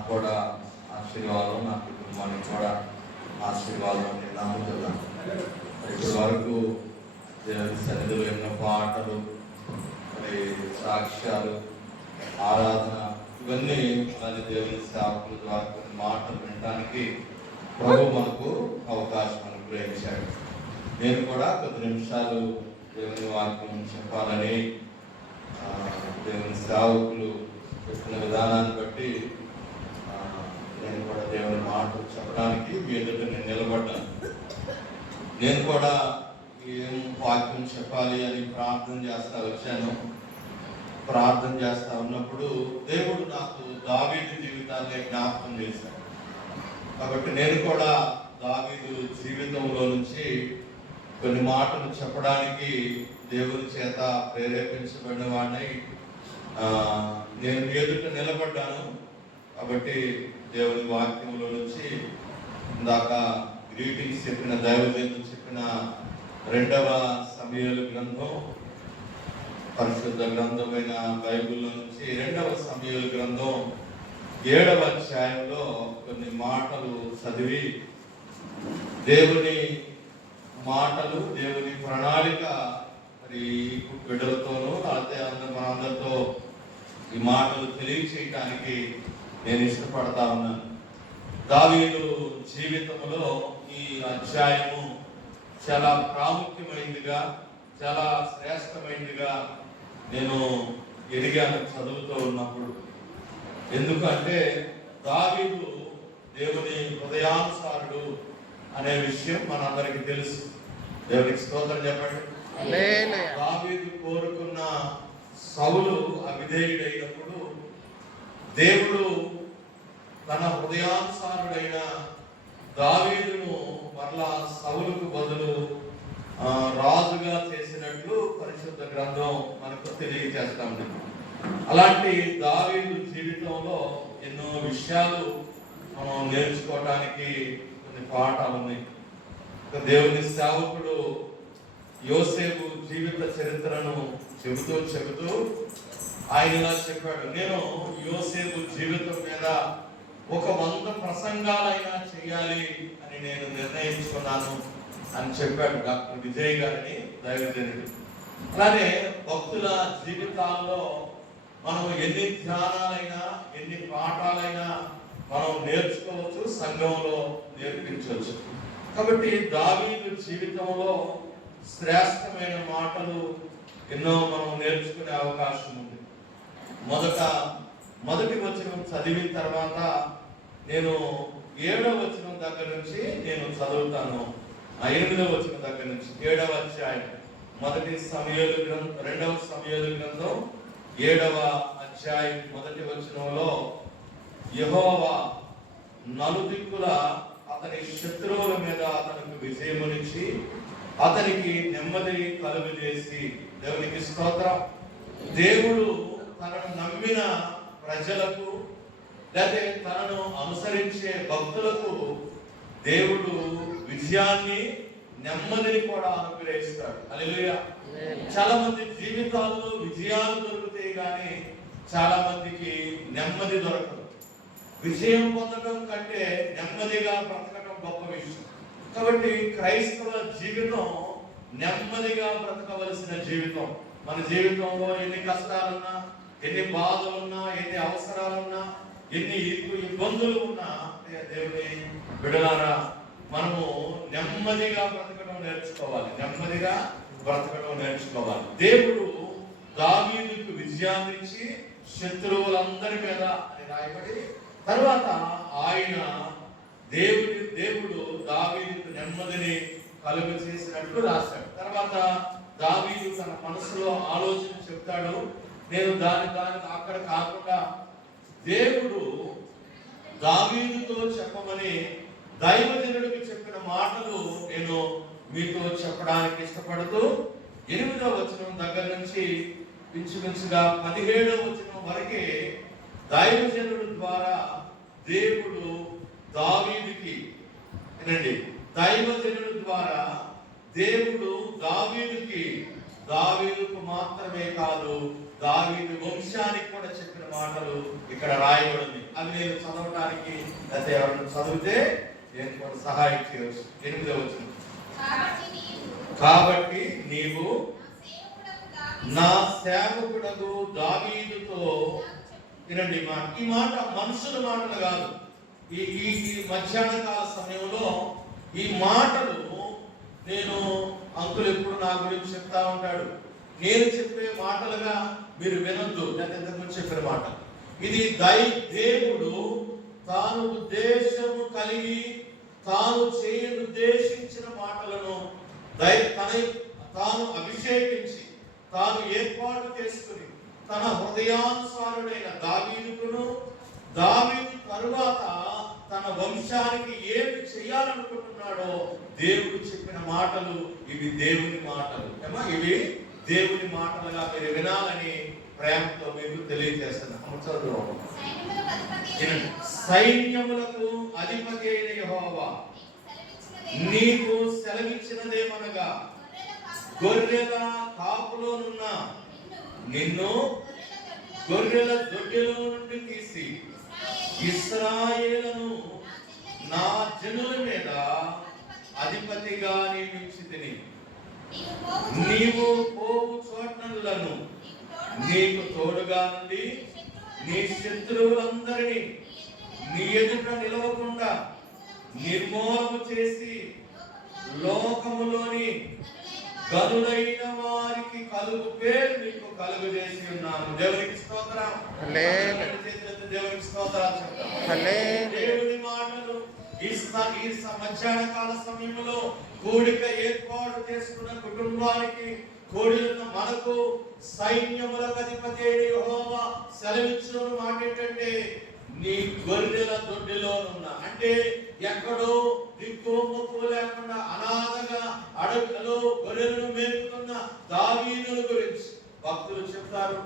నాకు కూడా ఆశీర్వాదం, నా కుటుంబానికి కూడా ఆశీర్వాదం నేను నమ్ముతున్నాను. ఇప్పటి వరకు దేవుని సన్నిధిలో ఎన్నో పాటలు, మరి సాక్ష్యాలు, ఆరాధన, ఇవన్నీ మరి దేవుని సేవకుల ద్వారా కొన్ని మాటలు వినడానికి ప్రభు మనకు అవకాశం అనుగ్రహించాడు. నేను కూడా కొద్ది నిమిషాలు దేవుని వాక్యం చెప్పాలని దేవుని సేవకులు చెప్పిన విధానాన్ని బట్టి నేను కూడా దేవుని మాటలు చెప్పడానికి మీ ఎదుట నేను నిలబడ్డాను. నేను కూడా ఏం వాక్యం చెప్పాలి అని ప్రార్థన చేస్తా వచ్చాను. ప్రార్థన చేస్తా ఉన్నప్పుడు దేవుడు నాకు దావీదు జీవితాన్ని జ్ఞాపకం చేశాడు. కాబట్టి నేను కూడా దావీదు జీవితంలో నుంచి కొన్ని మాటలు చెప్పడానికి దేవుని చేత ప్రేరేపించబడిన వాడిని నేను ఎదుట నిలబడ్డాను. కాబట్టి దేవుని వాక్యంలో నుంచి ఇందాక గ్రీటింగ్స్ చెప్పిన దైవజనులు చెప్పిన 2వ సమూయేలు గ్రంథం, పరిశుద్ధ గ్రంథమైన బైబిల్లో నుంచి 2వ సమూయేలు గ్రంథం 7వ అధ్యాయంలో కొన్ని మాటలు చదివి దేవుని మాటలు, దేవుని ప్రణాళిక మరి బిడ్డలతోనూ లేకపోతే మనందరితో ఈ మాటలు తెలియచేయటానికి నేను ఇష్టపడతా ఉన్నాను. దావీదు జీవితంలో ఈ అధ్యాయము చాలా ప్రాముఖ్యమైనదిగా, చాలా శ్రేష్టమైనదిగా నేను ఎదిగాను చదువుతూ ఉన్నప్పుడు. ఎందుకంటే దావీదు దేవుని హృదయానుసారుడు అనే విషయం మనందరికీ తెలుసు. దేవునికి స్తోత్రం చెప్పండి. దావీదు కోరుకున్న సౌలు అవిధేయుడైనప్పుడు దేవుడు తన హృదయానుసారుడైన దావీదును మరలా సౌలుకు బదులు రాజుగా చేసినట్లు పరిశుద్ధ గ్రంథం మనకు తెలియజేస్తాం. అలాంటి దావీదు జీవితంలో ఎన్నో విషయాలు మనం నేర్చుకోవడానికి కొన్ని పాఠాలు ఉన్నాయి. దేవుని సేవకుడు యోసేపు జీవిత చరిత్రను చెబుతూ ఆయన ఇలా చెప్పాడు, నేను యోసేపు జీవితం మీద 100 ప్రసంగాలైనా చేయాలి అని నేను నిర్ణయించుకున్నాను అని చెప్పాడు డాక్టర్ విజయ్ గారిని, దైవజనుడు. అలానే భక్తుల జీవితాల్లో మనం ఎన్ని ధ్యానాలైనా, ఎన్ని పాఠాలైనా మనం నేర్చుకోవచ్చు, సంఘంలో నేర్పించవచ్చు. కాబట్టి దావీదు జీవితంలో శ్రేష్టమైన మాటలు ఎన్నో మనం నేర్చుకునే అవకాశం ఉంది. మొదటి వచనం చదివిన తర్వాత నేను 7వ వచనం దగ్గర నుంచి నేను చదువుతాను. 8వ వచనం దగ్గర నుంచి 7వ అధ్యాయం 2వ సమూయేలు గ్రంథం 7వ అధ్యాయం 1వ వచనంలో యెహోవా నలుదిక్కుల అతని శత్రువుల మీద అతనికి విజయమునిచ్చి అతనికి నెమ్మది కలుగజేసి, దేవునికి స్తోత్రం. దేవుడు తనను నమ్మిన ప్రజలకు లేదా తనను అనుసరించే భక్తులకు దేవుడు విజయాన్ని, నెమ్మదిని కూడా అనుగ్రహిస్తాడు. హల్లెలూయా. చాలా మంది జీవితాల్లో విజయాలు దొరుకుతాయి కానీ చాలా మందికి నెమ్మది దొరకదు. విజయం పొందడం కంటే నెమ్మదిగా బ్రతకడం గొప్ప విషయం. కాబట్టి క్రైస్తవ జీవితం నెమ్మదిగా బ్రతకవలసిన జీవితం. మన జీవితంలో ఎన్ని కష్టాలున్నా, ఎన్ని బాధలున్నా, ఎన్ని అవసరాలున్నా, ఎన్ని ఇబ్బందులు ఉన్నా దేవుని బిడ్డలారా మనము నెమ్మదిగా బ్రతకడం నేర్చుకోవాలి. దేవుడు దావీదుకు విజయాన్ని ఇచ్చి శత్రువులందరి మీద అని రాయబడి తర్వాత ఆయన దేవుడు దావీదుకు నెమ్మదిని కలుగ చేసినట్లు రాశాడు. తర్వాత దావీదు తన మనసులో ఆలోచన చెప్తాడు. నేను దానికి అక్కడ కాకుండా దేవుడు దావీదుతో చెప్పమని దైవజనుడికి చెప్పిన మాటలు నేను మీతో చెప్పడానికి ఇష్టపడుతూ 8వ వచనం దగ్గర నుంచి ఇంచుమించుగా 17వ వచనం వరకే దైవజనుడి ద్వారా దేవుడు దావీదుకి దైవజనుడి ద్వారా దేవుడు దావీదుకు మాత్రమే కాదు దావీదు వంశానికి కూడా చెప్పిన మాటలు ఇక్కడ రాయబడింది. అవి నేను చదవడానికి అయితే ఎవరైనా చదివితే నేను కూడా సహాయం చేయవచ్చు. 8వ వచనం. కాబట్టి నీవు నా సేవకుడకు దావీదుతో, వినండి ఈ మాట మనుషుల మాటలు కాదు. ఈ ఈ మధ్యాహ్న కాల సమయంలో ఈ మాటలు నేను అంకులు ఎప్పుడు నా గురించి చెప్తా ఉంటాడు, నేను చెప్పే మాటలుగా మీరు వినొద్దు. నేను ఇంతకుముందు చెప్పిన మాట ఇది దేవుడు తాను ఉద్దేశము కలిగి తాను ఉద్దేశించిన మాటలను తాను అభిషేకించి తాను ఏర్పాటు చేసుకుని తన హృదయానుసారుడైన దావీదుకును, దావీదు తరువాత తన వంశానికి ఏమి చేయాలనుకుంటున్నాడో దేవుడు చెప్పిన మాటలు ఇవి దేవుని మాటలు. ఇవి దేవుని మాటలుగా మీరు వినాలని ప్రేమతో మీకు తెలియజేస్తున్నాను. సైన్యములకు అధిపతి అయిన యెహోవా నీకు సెలవిచ్చినదేమనగా, గొర్రెల కాపులోనున్న నిన్ను గొర్రెల దొడ్డిలో నుండి తీసి ఇశ్రాయేలును నా జనుల మీద అధిపతిగా నియమించితిని. నీవు పోవు చోట్లను నీకు తోడుగా నుండి నీ శత్రువులందరినీ నీ ఎదుట నిలవకుండా నిర్మూలన చేసి లోకములోని గనులైన వారికి కలుగు పేరు నీకు కలుగు చేసి ఉన్నాను. దేవునికి స్తోత్రం. దేవునికి స్తోత్రాలు చెప్తాం. దేవుని మాటలు ఈ మధ్యాహ్న కాల సమయంలో కూడిక ఏర్పాటు చేసుకున్న కుటుంబానికి, కూడిన మనకు సైన్యములకు అధిపతి యెహోవా సెలవిచ్చిన మాట ఏంటంటే, నీ గొర్రెల దొడ్డిలో ఉన్న, అంటే ఎక్కడో దిక్కుమొక్కు లేకుండా అనాథగా అడవిలో గొర్రెలను మేపుతున్న దావీదుల గురించి భక్తులు చెప్తారు.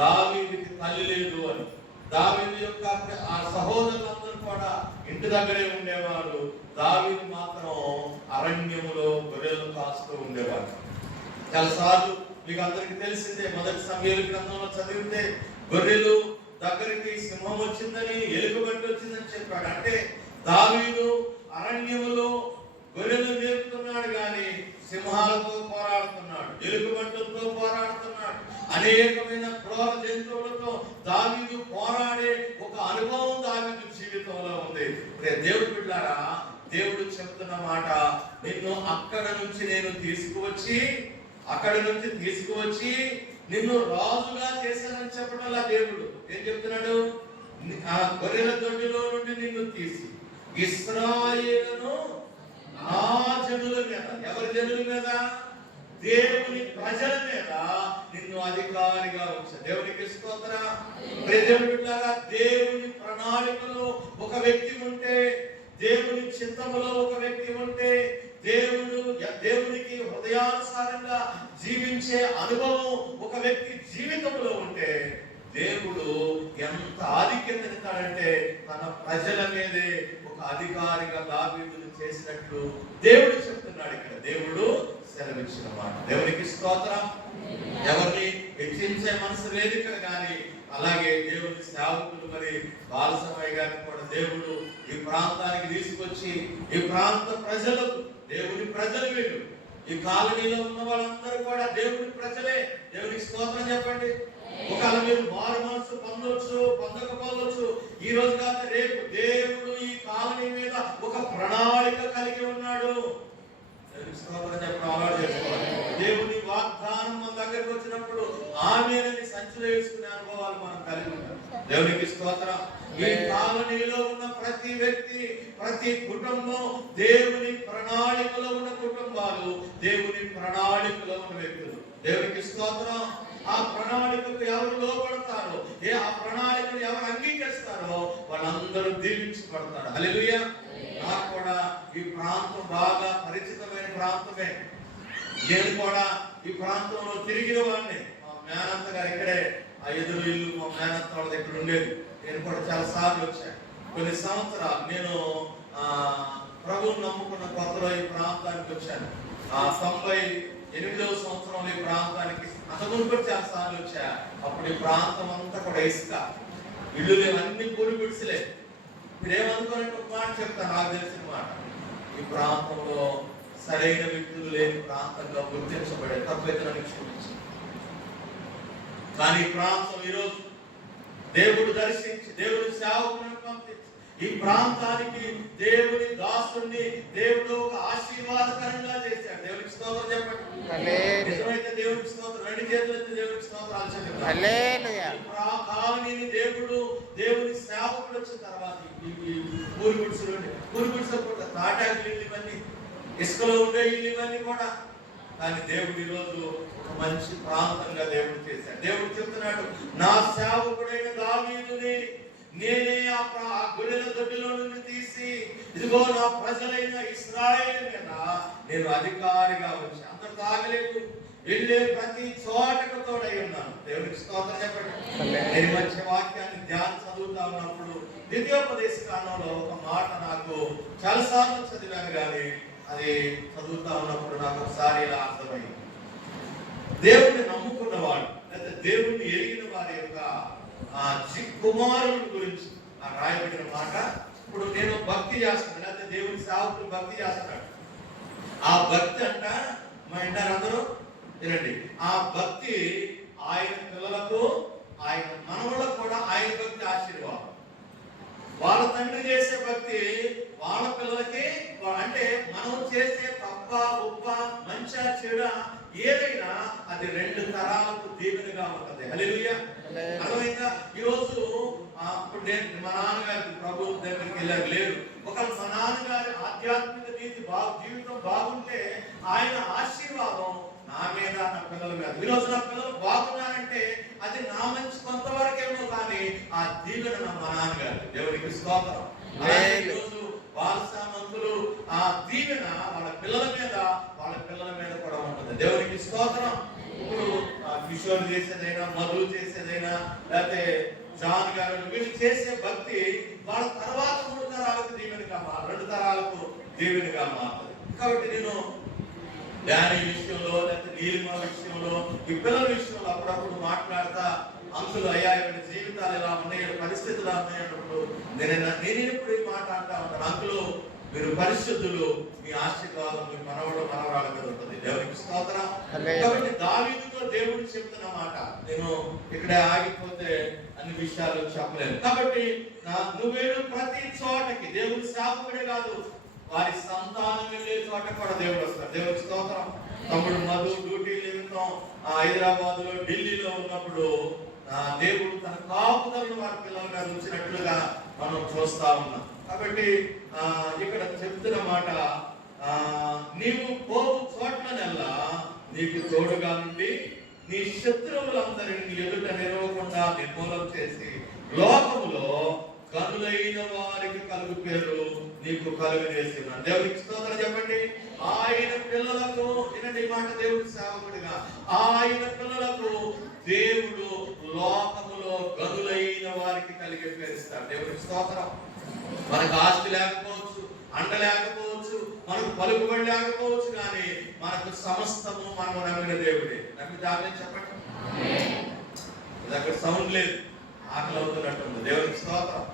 దావీదుకి తల్లి లేదు అని. దావీదు యొక్క ఆ సహోదరులందరూ కూడా ఇంటి దగ్గరే ఉండేవారు. దావీదు మాత్రం అరణ్యములో గొర్రెలు కాస్తూ ఉండేవారు. చాలాసార్లు మీకు అందరికి తెలిసిందే, మొదటి సమూయేలు గ్రంథంలో చదివితే గొర్రెలు దగ్గరికి సింహం వచ్చిందని, ఎలుగుబంటి వచ్చిందని చెప్పాడు. అంటే దావీదు అరణ్యములో గొర్రెలు మేపుతున్నాడు కానీ సింహాలతో పోరాడుతున్నాడు, ఎలుగుబంటులతో పోరాడుతున్నాడు, అనేకమైన క్రూర జంతువులతో దావీదు పోరాడే ఒక అనుభవం దావీదు జీవితంలో ఉంది. దేవుడు బిడ్డలారా, దేవుడు చెప్తున్న మాట, నిన్ను అక్కడి నుంచి తీసుకువచ్చి నిన్ను రాజుగా చేశానని చెప్పడంలా దేవుడు ఏం చెప్తున్నాడు, ఆ గొర్రెల దొడ్డిలో నుండి నిన్ను తీసి ఇశ్రాయేలును నా జనుల మీద, ఎవరి జనుల మీద? దేవుని ప్రజల మీద నిన్ను అధికారిగా ఉంచాడు. దేవునికి స్తోత్రం. ప్రజలులారా, దేవుని ప్రణాళికలో ఒక వ్యక్తి ఉంటే, దేవుని చిత్తములో ఒక వ్యక్తి ఉంటే, దేవునికి హృదయానుసారంగా జీవించే అనుభవం ఒక వ్యక్తి జీవితంలో ఉంటే, దేవుడు ఎంత ఆధిక్యతనిస్తాడంటే తన ప్రజల మీదే ఒక అధికారిగా దావీదును చేసినట్లు దేవుడు చెప్తున్నాడు. ఇక్కడ దేవుడు సెలవిచ్చిన మాట. దేవునికి స్తోత్రం. ఎవరిని హెచ్చించే మనసు లేదు ఇక్కడ. కానీ అలాగే దేవుని సేవకులు మరి బాలసమయ్య గారిని కూడా దేవుడు ఈ ప్రాంతానికి తీసుకొచ్చి ఈ ప్రాంత ప్రజలకు, దేవుని ప్రజలు వీళ్ళు, ఈ కాలనీలో ఉన్న వాళ్ళందరూ కూడా దేవుని ప్రజలే. దేవునికి స్తోత్రం చెప్పండి. ఒకవేళ మీరు మారు మనసు పొందకపోవచ్చు, ఈ రోజు కాక రేపు దేవుడు ఈ కాలనీ మీద ఒక ప్రణాళిక కలిగి ఉన్నాడు. చెప్పడం అలవాటు చేసుకోవాలి. దేవుని వాగ్దానం మన దగ్గరకు వచ్చినప్పుడు ఆమెని సంచులు వేసుకునే అనుభవాలు మనం కలిగి ఉంటాం. దేవునికి స్తోత్రం. ఈ కాలనీలో ఉన్న ప్రతి వ్యక్తి, ప్రతి కుటుంబం దేవుని ప్రణాళికలో ఉన్న కుటుంబాలు, దేవుని ప్రణాళికలో ఉన్న వ్యక్తులు. దేవునికి స్తోత్రం. ఆ ప్రణాళికకు ఎవరు లోపడతారో, ఆ ప్రణాళికను ఎవరు అంగీకరిస్తారో వాళ్ళందరూ దీవించబడతారు. హల్లెలూయా. నాకు కూడా ఈ ప్రాంతం బాగా పరిచితమైన ప్రాంతమే. నేను కూడా ఈ ప్రాంతంలో తిరిగిన వాడిని. మా మేనత్త గారు ఇక్కడే, ఆ ఎదురు ఇల్లు మా మేనత్త వాళ్ళ దగ్గర ఉండేది. నేను కూడా చాలా సార్లు వచ్చాను. కొన్ని సంవత్సరాలు నేను ప్రభువుని నమ్ముకున్న కొత్తలో ఈ ప్రాంతానికి వచ్చాను. 98వ సంవత్సరంలో ఈ ప్రాంతానికి అంతకుముందు చాలా సార్లు వచ్చా. అప్పుడు ఈ ప్రాంతం అంతా కూడా ఇసుక, ఇల్లు లేవు, అన్ని పూరి గుడిసెలే. మీరు ఏమనుకోనంటే ఒక మాట చెప్తాను, నాకు తెలిసిన మాట. ఈ ప్రాంతంలో సరైన వ్యక్తులు లేని ప్రాంతంగా గుర్తించబడే తప్పైతే నన్ను క్షమించు. కానీ ఈ ప్రాంతం ఈరోజు దేవుడు దర్శించి దేవుడి సేవకులను పంపించి ఈ ప్రాంతానికి దేవుని దాసుని దేవుడు ఒక ఆశీర్వాదకరంగా చేశాడు. దేవునికి స్తోత్రం చెప్పండి. నిజమైతే దేవునికి స్తోత్రం, రెండు చేతులైతే దేవునికి స్తోత్రాలు చెప్పండి. కాలనీని దేవుని సేవకుడు వచ్చిన తర్వాత పూరి గుడిసెలు తాటాకులు ఇల్లు ఇవన్నీ, ఇసుకలో ఉండే ఇల్లు ఇవన్నీ కూడా. కానీ దేవుడు ఈరోజు ఒక మంచి ప్రాంతంగా దేవుడు చేశాడు. దేవుడు చెప్తున్నాడు, నా సేవకుడైన దావీదుని నేనే ఆ గొర్రెల దొడ్డిలో నుండి తీసి ఇదిగో నా ప్రజలైన ఇశ్రాయేలు మీద నేను అధికారిగా వచ్చి అందరు తాగలేదు, వెళ్ళే ప్రతి చోటకు తోడై ఉన్నాను. దేవునికి స్తోత్రం చెప్పండి. నేను మంచి వాక్యాన్ని ధ్యానం చదువుతా ఉన్నప్పుడు ద్వితీయోపదేశ కాలంలో ఒక మాట నాకు చాలాసార్లు చదివాను, కానీ అది చదువుతా ఉన్నప్పుడు నాకు ఒకసారి ఇలా అర్థమైంది. దేవుణ్ణి నమ్ముకున్నవాడు లేదా దేవుణ్ణి ఎరిగిన వారి యొక్క కుమారుల గురించి రాయబడిన మాట. ఇప్పుడు నేను భక్తి చేస్తున్నాను, లేకపోతే దేవుని సేవకులు భక్తి చేస్తున్నాడు. ఆ భక్తి అంట మా ఇంటారు అందరూ వినండి, ఆ భక్తి ఆయన పిల్లలకు ఆయన మనవలకు కూడా ఆయన భక్తి ఆశీర్వాదం. వాళ్ళ తండ్రి చేసే భక్తి వాళ్ళ పిల్లలకి, అంటే మనం చేసే తప్ప ఉప్ప మంచి చెడ ఏదైనా అది 2 తరాలకు దీవెనగా ఉంటుంది. హల్లెలూయా. అర్థమైందా? ఈరోజు ఇప్పుడు నేను మా నాన్నగారికి ప్రభు దగ్గరికి వెళ్ళారు లేరు. ఒక మా నాన్నగారి ఆధ్యాత్మిక జీవితం బాగుంటే ఆయన ఆశీర్వాదం నా మీద, నా పిల్లల మీద. ఈరోజు నా పిల్లలు బాగున్నారంటే అది నా మంచి కొంతవరకేమో, కానీ ఆ దీవెన మా నాన్నగారు. దేవునికి స్తోత్రం. ఈరోజు బాలసామంతులు ఆ దీవెన వాళ్ళ పిల్లల మీద కూడా ఉంటుంది. దేవునికి స్తోత్రం. ఇప్పుడు కిషోర్ చేసేదైనా, మధు చేసేదైనా, లేకపోతే జాన్ గారు వీళ్ళు చేసే భక్తి వాళ్ళ తర్వాత 3 తరాలకు దీవెనగా 2 తరాలకు దీవెనగా మారుతుంది. కాబట్టి నేను డానీ విషయంలో లేకపోతే నీలిమ విషయంలో ఈ పిల్లల విషయంలో అప్పుడప్పుడు మాట్లాడతా, అంకులు అయ్యా ఇవన్నీ జీవితాలు ఎలా ఉన్నాయి, పరిస్థితులు ఉన్నాయన్నప్పుడు నేను ఎప్పుడు ఈ మాట అంటా ఉంటాను, అంకులు మీరు పరిశుద్ధులు, మీ ఆశీర్వాదం మీ మనవరాల మీద ఉంటుంది. దేవునికి స్తోత్రం. కాబట్టి దావీదుతో దేవుడు చెప్తున్న మాట, నేను ఇక్కడే ఆగిపోతే అన్ని విషయాలు చెప్పలేను. కాబట్టి నువ్వేడు ప్రతి చోటకి దేవుడు సేవకుడే కాదు, వారి సంతానం వెళ్ళే చోట కూడా దేవుడు వస్తాడు. దేవుడి స్తోత్రం. తమ్ముడు మధు డ్యూటీ నిమిత్తం హైదరాబాద్ లో ఢిల్లీలో ఉన్నప్పుడు దేవుడు తన కాపుదలను వారి పిల్లల మీద ఉంచినట్లుగా మనం చూస్తా ఉన్నాం. కాబట్టి ఇక్కడ చెప్తున్న మాట, నీవు పోవు చోట్లనెల్లా నీకు తోడుగా నుండి నీ శత్రువులందరినీ నీ ఎదుట నిలవకుండా నిర్మూలం చేసి లోకములో కనులైన వారికి కలుగు పేరు నీకు కలుగజేసి ఉన్నాను. దేవునికి స్తోత్రం చెప్పండి. ఆయన పిల్లలకు, వినండి మాట, దేవుడి సేవకుడిగా ఆయన పిల్లలకు దేవుడు లోకములో గనులైన వారికి కలిగే పేరుస్తాడు. దేవునికి స్తోత్రం. మనకు ఆస్తి లేకపోవచ్చు, అండ లేకపోవచ్చు, మనకు పలుకుబడి లేకపోవచ్చు, కానీ మనకు సమస్తము మనం నమ్మిన దేవుడే. నమ్మితే ఆమె చెప్పండి. అక్కడ సౌండ్ లేదు, ఆకలి అవుతున్నట్టుంది. దేవునికి స్తోత్రం.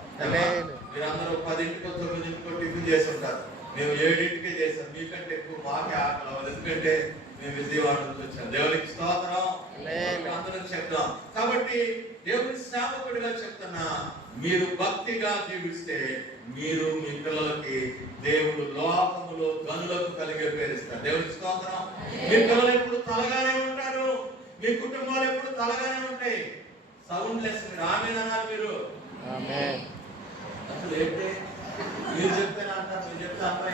మీరందరూ 10ంటికో 9ంటికో టిఫిన్ చేసి ఉంటారు, మేము 7ంటికే చేసాం. మీకంటే ఎక్కువ మాకే ఆకలి అవ్వదు, ఎందుకంటే మేము విజయవాడ నుంచి వచ్చాం. దేవునికి స్తోత్రం. అందరం చెప్తాం. కాబట్టి దేవుని సేవకుడిగా చెప్తున్నా, మీరు భక్తిగా జీవిస్తే మీరు మీ పిల్లలకి దేవుడు లోకములో గనులకు కలిగే పేరుస్తారు. దేవుని స్తోత్రం. మీ పిల్లలు ఎప్పుడు తలగానే ఉంటారు, మీ కుటుంబాలు ఎప్పుడు తలగానే ఉంటాయి. Sound less. మీరు ఆమేన్ అన్నారు. మీరు అసలు ఏంటి మీరు చెప్తేనే అంటారు, మీరు చెప్తే అంతా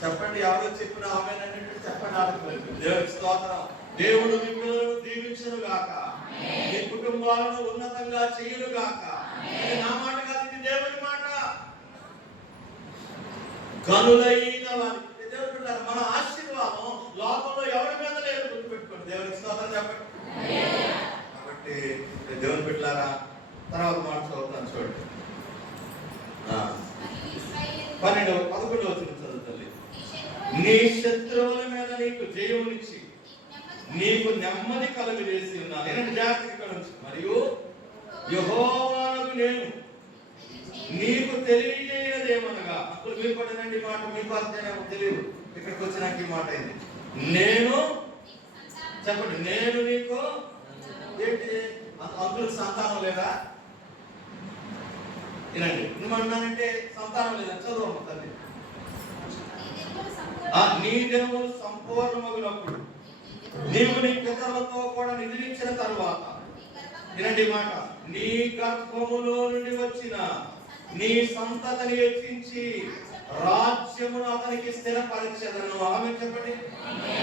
చెప్పండి. ఎవరో చెప్పిన ఆమేన్ అంటే చెప్పండి. ఆడుకోలేదు. దేవుని స్తోత్రం. దేవుడు మీ పిల్లలను దీవించును గాక, మీ కుటుంబాలను ఉన్నతంగా చేయును గాక. నా మాట కాదు, ఇది దేవుని మాట. గనులైన వారికి దేవుడు మన ఆశీర్వాదం లోకంలో ఎవరి మీద లేదు, గుర్తుపెట్టుకోండి. దేవునికి స్తోత్రం చెప్పండి. కాబట్టి దేవుని బిడ్డలారా, తర్వాత మాట చదువుతాను చూడండి. 11వ చదువుతుంది. నీ శత్రువుల మీద నీకు జయమునిచ్చి నీకు నెమ్మది కలుగజేసి ఉన్నాను. నేను జాగ్రత్త ఇక్కడ నుంచి మరియు తెలియజేయదేమనగా, అప్పుడు మీరు పడినండి మాట మీకు అర్థమేమో తెలియదు, ఇక్కడికి వచ్చినాక ఈ మాట అయింది. నేను చెప్పండి, నేను నీకు ఏంటి అంకులకు సంతానం లేదా? వినండి, నువ్వన్నానంటే సంతానం లేదా? చదువు తల్లి. నీ దినములు సంపూర్ణమగినప్పుడు నీవు నీ పితరులతో కూడా నిద్రించిన తరువాత, వినండి మాట, నీ గర్భములో నుండి వచ్చిన నీ సంతతిని హెచ్చించి రాజ్యమును అతనికి స్థిరపరిచెదను. ఆమె చెప్పండి.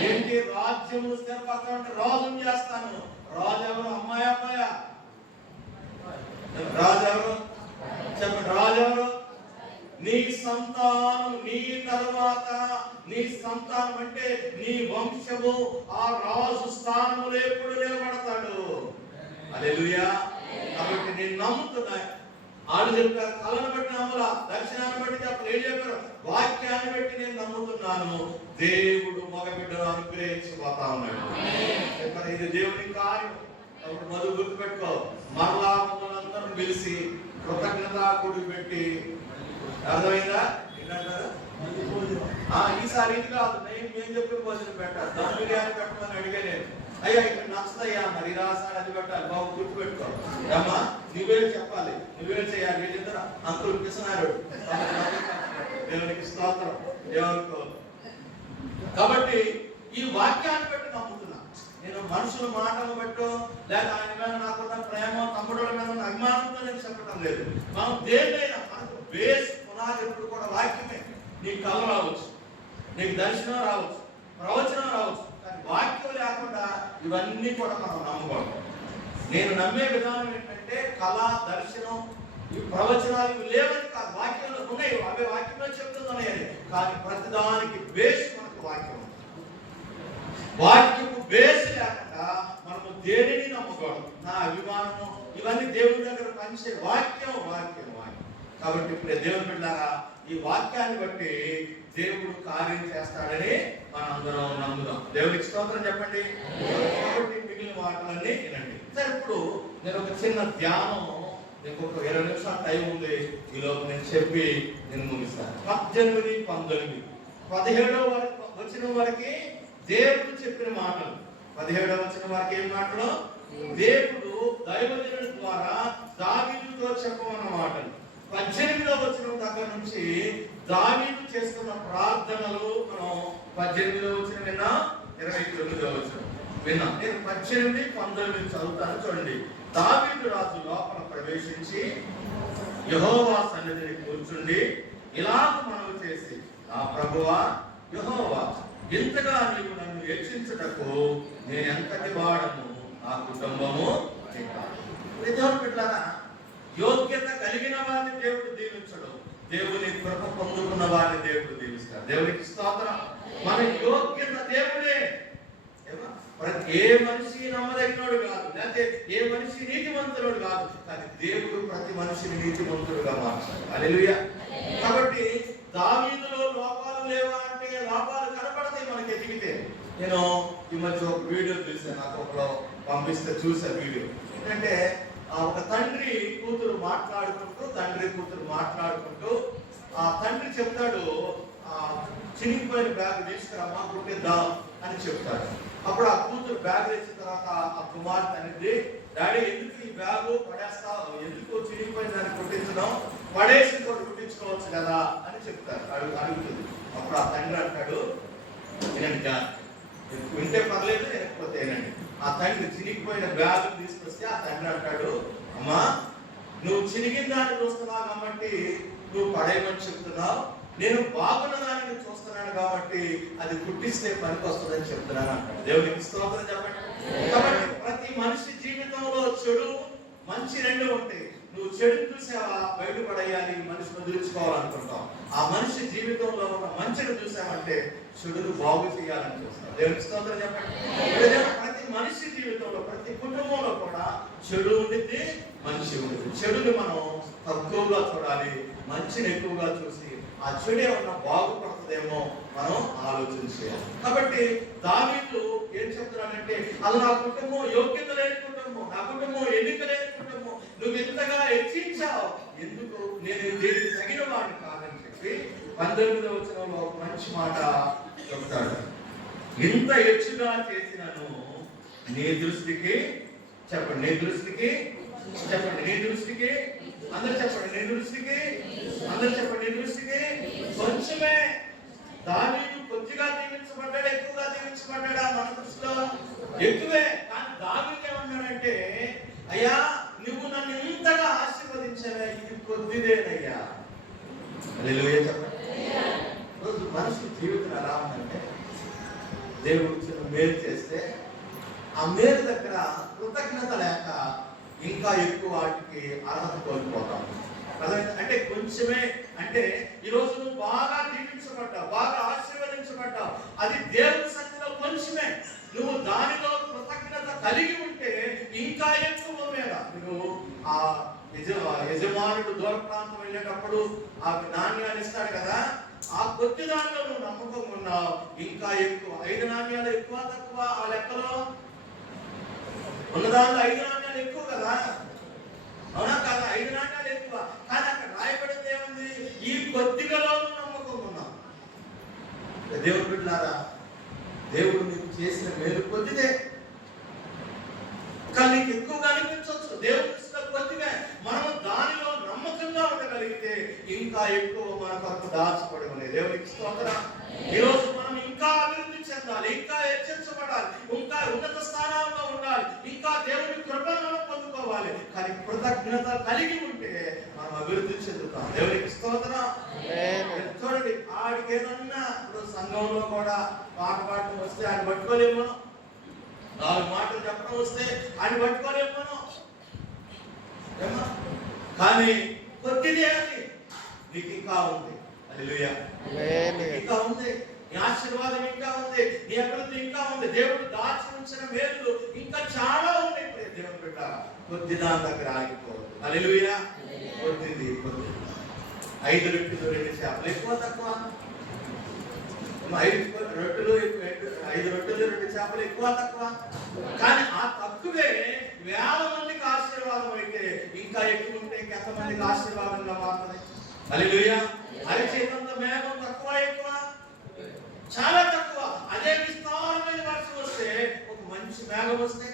ఏంటి రాజ్యమును స్థిరపరచడం? రాజుని చేస్తాను. రాజు ఎవరు? అమ్మాయి అబ్బాయా? రాజు ఎవరు చెప్పండి? రాజు ఎవరు? నీ సంతానం, నీ తరువాత నీ సంతానం అంటే నీ వంశము ఆ రాజు స్థానములో ఎప్పుడు నిలబడతాడు. హల్లెలూయా. కాబట్టి నేను నమ్ముతున్నా. వాళ్ళు చెప్పారు, కళను బట్టి నమ్మలా, దర్శనాన్ని బట్టి చెప్పలు, ఏం చెప్పారు? వాక్యాన్ని బట్టి నేను నమ్ముతున్నాను. దేవుడు మగ బిడ్డను అనుగ్రహించిపోతా ఉన్నాడు. చెప్పారు, ఇది దేవుని కార్యం. కాబట్టి మొదలు గుర్తుపెట్టుకో, మరలా మమ్మల్ని అందరం పిలిచి కృతజ్ఞత కూడి పెట్టి, అర్థమైందా? ఏంటంటారు? ఈసారి ఇది కాదు, మేము చెప్పిన భోజనం పెట్టాలి, దమ్ బిర్యానీ పెట్టమని అడిగా నేను. అయ్యా ఇక్కడ నచ్చుతాయా, మరి రాసారి అది పెట్టాలి, బాబు గుర్తుపెట్టుకో అమ్మా, నువ్వే చెప్పాలి, నువ్వే చేయాలి. ఏం చెప్తారా? అంకులు పిస్తున్నారు, దేవునికి స్తోత్రం. ఏమనుకో. కాబట్టి ఈ వాక్యాన్ని బట్టి నమ్ముతున్నా నేను. మనుషుల మాటలు బట్టో లేదా ఆయన మీద నాకున్న ప్రేమ, తమ్ముడుల మీద ఉన్న అభిమానంతో నేను చెప్పడం లేదు. మనం దేన్నైనా మనకు బేస్ పునాది ఎప్పుడు కూడా వాక్యమే. నీకు కళ రావచ్చు, నీకు దర్శనం రావచ్చు, ప్రవచనం రావచ్చు, కానీ వాక్యం లేకుండా ఇవన్నీ కూడా మనం నమ్మకూడదు. నేను నమ్మే విధానం ఏంటంటే కళ, దర్శనం, ఈ ప్రవచనాలు ఇవి లేవని కాదు, వాక్యంలో ఉన్నాయి, అవే వాక్యంలో చెప్తున్నాయని. కానీ ప్రతిదానికి బేస్ మనకు వాక్యం. వాక్యము బేస్ లేకుండా మనము దేనిని నమ్మకూడదు. నా అభిమానము ఇవన్నీ దేవుని దగ్గర పనిచే వాక్యం వాక్యం వాక్యం. కాబట్టి ఇప్పుడు దేవుని బిడ్డలారా, ఈ వాక్యాన్ని బట్టి దేవుడు కార్యం చేస్తాడని మనం అందరం నమ్ముదాం. దేవునికి స్తోత్రం చెప్పండి. కాబట్టి మిగిలిన మాటలన్నీ వినండి. సరే, ఇప్పుడు నేను ఒక చిన్న ధ్యానం, మీకు ఒక 20 నిమిషాల టైం ఉంది, ఈలోపు నేను చెప్పి నేను ముగిస్తాను. 18, 19, 17వ వచనం వరకు దేవుడు చెప్పిన మాటలు. 17వ వచనం వరకు ఏం మాటలు? దేవుడు దైవజనుడి ద్వారా దావీదుతో చెప్పమన్న మాటలు. 18వ వచనం దగ్గర నుంచి దావీదు చేస్తున్న ప్రార్థనలు మనం 18వ వచనం విన్నా, 29వ వచనం విన్నా. నేను 18, 19 చదువుతాను, చూడండి. దావీదు రాజు లోపల ప్రవేశించి యెహోవా సన్నిధిని కూర్చుండి ఇలాగ మనవి చేసి, నా ప్రభువా యెహోవా, ఇంతగా నీవు నన్ను హెచ్చించుటకు నేను ఎంతటి వాడను, నా కుటుంబము బిడ్డలారా, యోగ్యత కలిగిన వారిని దేవుడు దీవించడు, దేవుని కృప పొందుకున్న వారిని దేవుడు దీవిస్తాడు. దేవునికి స్తోత్రం. మన యోగ్యత దేవుడే. ఏ మనిషి నమ్మదగినోడు కాదు, లేకపోతే ఏ మనిషి నీతిమంతుడు కాదు, కానీ దేవుడు ప్రతి మనిషిని నీతిమంతుడుగా మార్చాడు. హల్లెలూయా. కాబట్టి దావీదులో లోపాలు లేవా అంటే లోపాలు కనపడతాయి మనకి ఎదిగితే. నేను ఈ మధ్య ఒక వీడియో చూసాను, నాకు ఒకలో పంపిస్తే చూసా వీడియో. ఏంటంటే ఒక తండ్రి కూతురు మాట్లాడుకుంటూ ఆ తండ్రి చెప్తాడు, చినిగిపోయిన బ్యాగ్ తీసుకురమ్మా కుట్టిద్దాం అని చెప్తాడు. అప్పుడు ఆ కూతురు బ్యాగ్ వేసిన తర్వాత ఆ కుమార్తె అనేది, డాడీ ఎందుకు ఈ బ్యాగ్ పడేస్తావు, ఎందుకు చినిగిపోయిన దాన్ని కుట్టించడం, పడేసి కూడా కుట్టించుకోవచ్చు కదా అని చెప్తారు, అడుగుతుంది. అప్పుడు ఆ తండ్రి అంటాడు, వినండి, వింటే పర్లేదు, లేకపోతే ఏనండి. ఆ తండ్రి చినిగిపోయిన బ్యాగ్ తీసుకొస్తే ఆ తండ్రి అంటాడు, అమ్మా నువ్వు చినిగిన దాన్ని చూస్తున్నావు కాబట్టి నువ్వు పడేయమని చెప్తున్నావు, నేను బాగున్న దాన్ని చూస్తున్నాను కాబట్టి అది కుట్టిస్తే పనికి వస్తుందని చెప్తున్నాను అంటాడు. దేవునికి స్తోత్రం చెప్పండి. కాబట్టి ప్రతి మనిషి జీవితంలో చెడు మంచి రెండు ఉంటాయి. నువ్వు చెడుని చూసావా, బయటపడేయాలి, మనిషిని వదిలించుకోవాలనుకుంటావు. ఆ మనిషి జీవితంలో ఉన్న మంచిని చూసామంటే చెడును బాగు చేయాలని చూస్తావు. దేవునికి స్తోత్రం చెప్పండి. ప్రతి మనిషి జీవితంలో, ప్రతి కుటుంబంలో కూడా చెడు ఉండిద్ది, మంచి ఉంటుంది. చెడుని మనం తక్కువగా చూడాలి, మంచిని ఎక్కువగా చూసి ఆ చెడు ఏమన్నా బాగుపడుతుందేమో మనం ఆలోచన చేయాలి. కాబట్టి దావీదు ఏం చెప్తున్నానంటే, అది నా కుటుంబం యోగ్యత లేని కుటుంబం, నా కుటుంబం ఎన్నిక లేని కుటుంబం, నువ్వు ఎంతగా హెచ్చించావు, ఎందుకు నేను దేనికి తగిన 19వ వచనంలో ఒక మంచి మాట చెప్తాడు. ఇంత హెచ్చుగా చేసినను నీ దృష్టికి, చెప్పండి నీ దృష్టికి, చెప్పండి నీ దృష్టికి, అందరు చెప్పండి నీ దృష్టికి, అందరు చెప్పండి నీ దృష్టికి కొంచెమే. దావీదు కొద్దిగా దీవించబడ్డాడు, ఎక్కువగా దీవించబడ్డాడా? మన దృష్టిలో ఎక్కువే. కానీ దావీదు ఏమన్నాడంటే, అయ్యా నువ్వు నన్ను ఇంతగా ఆశీర్వదించావే, ఇది కొద్దిదేనయ్యా. హల్లెలూయా చెప్పండి. రోజు మనుషుల జీవితం ఎలా ఉందంటే, దేవుడు చిన్న మేలు చేస్తే ఆ మేలు దగ్గర కృతజ్ఞత లేక ఇంకా ఎక్కువ వాటికి అర్హత కోల్పోతాం. అంటే కొంచెమే, అంటే ఈరోజు నువ్వు బాగా దీవించబడ్డావు, బాగా ఆశీర్వదించబడ్డావు, అది దేవుని సన్నిధిలో కొంచెమే. నువ్వు దానిలో కృతజ్ఞత కలిగి ఉంటే ఇంకా ఎక్కువ మీద. మీరు ఆ యజమానుడు దూర ప్రాంతం వెళ్ళేటప్పుడు ఆ నాణ్యాలు ఇస్తాడు కదా, ఆ కొద్ది దానిలో నువ్వు నమ్మకం ఉన్నావు, ఇంకా ఎక్కువ. 5 నాణ్యాలు ఎక్కువ తక్కువ ఆ లెక్కలో ఉన్న దాంట్లో 5 నాణ్యాలు ఎక్కువ కదా, అవునా కదా? 5 నాణ్యాలు ఎక్కువ. కానీ అక్కడ రాయబడింది ఏముంది? ఈ కొద్దిగాలో నమ్మకం ఉన్నావు. దేవుడు బిడ్డలారా, దేవుడు నీకు చేసిన మేలు కొద్దిదే, కానీ నీకు ఎక్కువగా అనిపించవచ్చు. దేవుడు కొద్దిగా మనం దానిలో నమ్మకంగా ఉండగలిగితే ఇంకా ఎక్కువ మన కొరకు దాచబడి ఉంది. దేవునికి స్తోత్రం. ఈరోజు మనం ఇంకా అభివృద్ధి చెందాలి, ఇంకా హెచ్చించబడాలి, ఇంకా ఉన్నత స్థానాల్లో ఉండాలి, ఇంకా దేవుని కృపను పొందుకోవాలి. కానీ కృతజ్ఞత కలిగి ఉంటే మనం అభివృద్ధి చెందుతాం. దేవునికి స్తోత్రం. చూడండి, ఆడికి ఏదన్నా ఇప్పుడు సంఘంలో కూడా పాట పాడటం వస్తే ఆయన పట్టుకోలేము మనం, 4 మాటలు చెప్పడం వస్తే ఆయన పట్టుకోలేము మనం. కానీ కొద్దిదే అని నీకు ఇంకా ఉంది. హల్లెలూయా, ఇంకా ఉంది. నీ ఆశీర్వాదం ఇంకా ఉంది, నీ అభివృద్ధి ఇంకా ఉంది. దేవుడు దాచి ఉంచిన మేలు ఇంకా చాలా ఉన్నాయి. దేవుడు బిడ్డ, కొద్ది దాని దగ్గర ఆగిపోదు. హల్లెలూయా. కొద్దిది 5 రొట్టెలు 2 చేపలు ఎక్కువ తక్కువ? 5 రొట్టెలు 2 చేపలు ఎక్కువ తక్కువ? కానీ ఆ తక్కువే వేల మందికి ఆశీర్వాదం అయితే ఇంకా ఎక్కువ ఉంటే ఇంకెంతమందికి ఆశీర్వాదంగా మారుతుంది. హల్లెలూయా. అరిచేతంత మేఘం తక్కువ ఎక్కువ? చాలా తక్కువ. అదే విస్తారమైన వర్షం వస్తే, ఒక మంచి మేఘం వస్తే,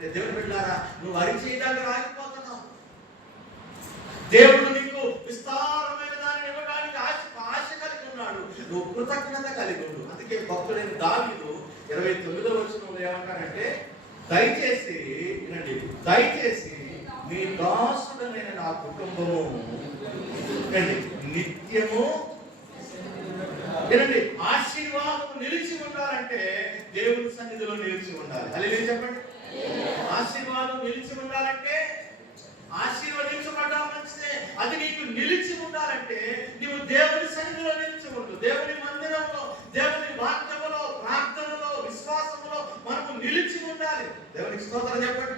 దేవుడు బిడ్డలారా, నువ్వు అరిచేయడానికి ఆగిపోతున్నావు. దేవుడు నీకు విస్తారమైన దాన్ని ఇవ్వడానికి ఆశ కలిగి ఉన్నాడు. నువ్వు కృతజ్ఞత కలిగి ఉండు. అందుకే భక్తుడైన దావీదు 29వ వచనంలో ఏమంటారంటే, దయచేసి వినండి, దయచేసి మీ దాసుడైన నా కుటుంబము నిత్యము వినండి ఆశీర్వాదం నిలిచి ఉండాలంటే దేవుని సన్నిధిలో నిలిచి ఉండాలి. హల్లెలూయా చెప్పండి. ఆశీర్వాదం నిలిచి ఉండాలంటే, ఆశీర్వదించబడ్డా మంచిదే, అది నీకు నిలిచి ఉండాలంటే నీవు దేవుని సన్నిధిలో నిలిచి ఉండు. దేవుని మందిరంలో, దేవుని వాక్యములో, ప్రార్థనలో, విశ్వాసములో మనకు నిలిచి ఉండాలి. దేవునికి స్తోత్రం చెప్పండి.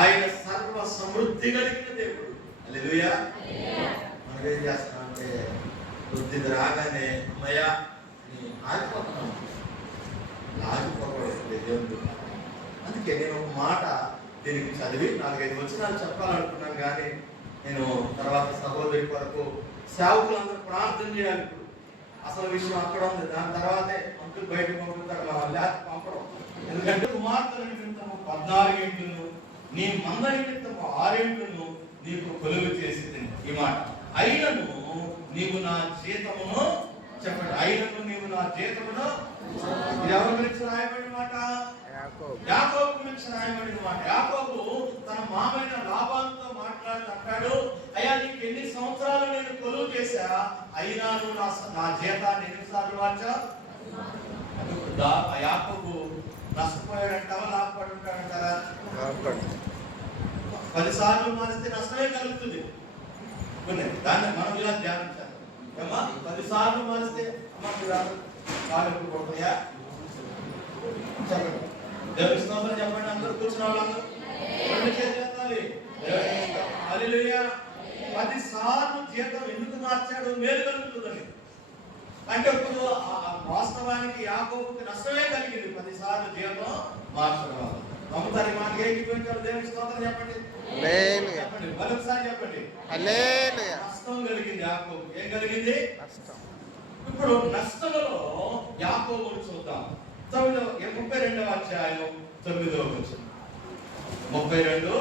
ఆయన సర్వ సమృద్ధి కలిగిన దేవుడు. హల్లెలూయా. మనం ఏం చేస్తామంటే వృద్ధిది రాగానే అమ్మయ్యా ఆగిపోతున్నాం. ఆగిపోకూడదు దేవుడు. అందుకే నేను ఒక మాట దీనికి చదివి 4-5 వచనాలు చెప్పాలనుకున్నాను, కానీ నేను తర్వాత సహోదరి కొరకు సేవకులందరూ ప్రార్థన చేయాలి. ఇప్పుడు అసలు విషయం అక్కడ ఉంది. దాని తర్వాతే అంకులు బయటకు పంపుతారు, లేకపోతే పంపడం. ఎందుకంటే కుమార్తెల నిమిత్తము 14 ఏండ్లను, నీ మంద నిమిత్తము 6 ఏండ్లను నీకు కొలువు చేసి ఈ మాట. అయినను నీవు నా జీతమును, చెప్పండి, అయినను నీవు నా జీతమును, ఎవరి గురించి రాయబడిన మాట? యాకోబు గురించి రాయబడిన మాట. యాకోబు తన మామైన లాబానుతో మాట్లాడుతుంటాడు, అయ్యా నీకు ఎన్ని సంవత్సరాలు నేను కొలువు చేశా, అయినా నువ్వు నా జీతాన్ని ఎన్నిసార్లు మార్చా? యాకోబు నష్టపోయాడంటావా, లాభపడి ఉంటాడంటారా? 10 సార్లు మారిస్తే నష్టమే కలుగుతుంది. దాన్ని మనం ఇలా ధ్యానించాలి. ఏమా 10 సార్లు మారిస్తే అమ్మ కాలు ఎప్పుడు పడుతున్నాయా? చెప్పండి. దేవుని స్తోత్రం చెప్పండి. అందరూ కూర్చున్న వాళ్ళందరూ చేయాలి. హల్లెలూయా. 10 సార్లు జీతం ఎందుకు మార్చాడు? మేలు కలుగుతుందని. అంటే ఇప్పుడు వాస్తవానికి యాకోబుకి నష్టమే కలిగింది 10 సార్లు జీతం మార్చడం వల్ల. నమ్ముతారు? మాకు ఏకిపోయింటారు? దేవుని స్తోత్రం చెప్పండి. హల్లెలూయా. చెప్పండి, మరొకసారి చెప్పండి. హల్లెలూయా. నష్టం కలిగింది యాకోబు. ఏం కలిగింది? నష్టం. ఇప్పుడు నష్టములో యాకోబును చూద్దాం. 32వ అధ్యాయం 9వ వచనం. 32:9.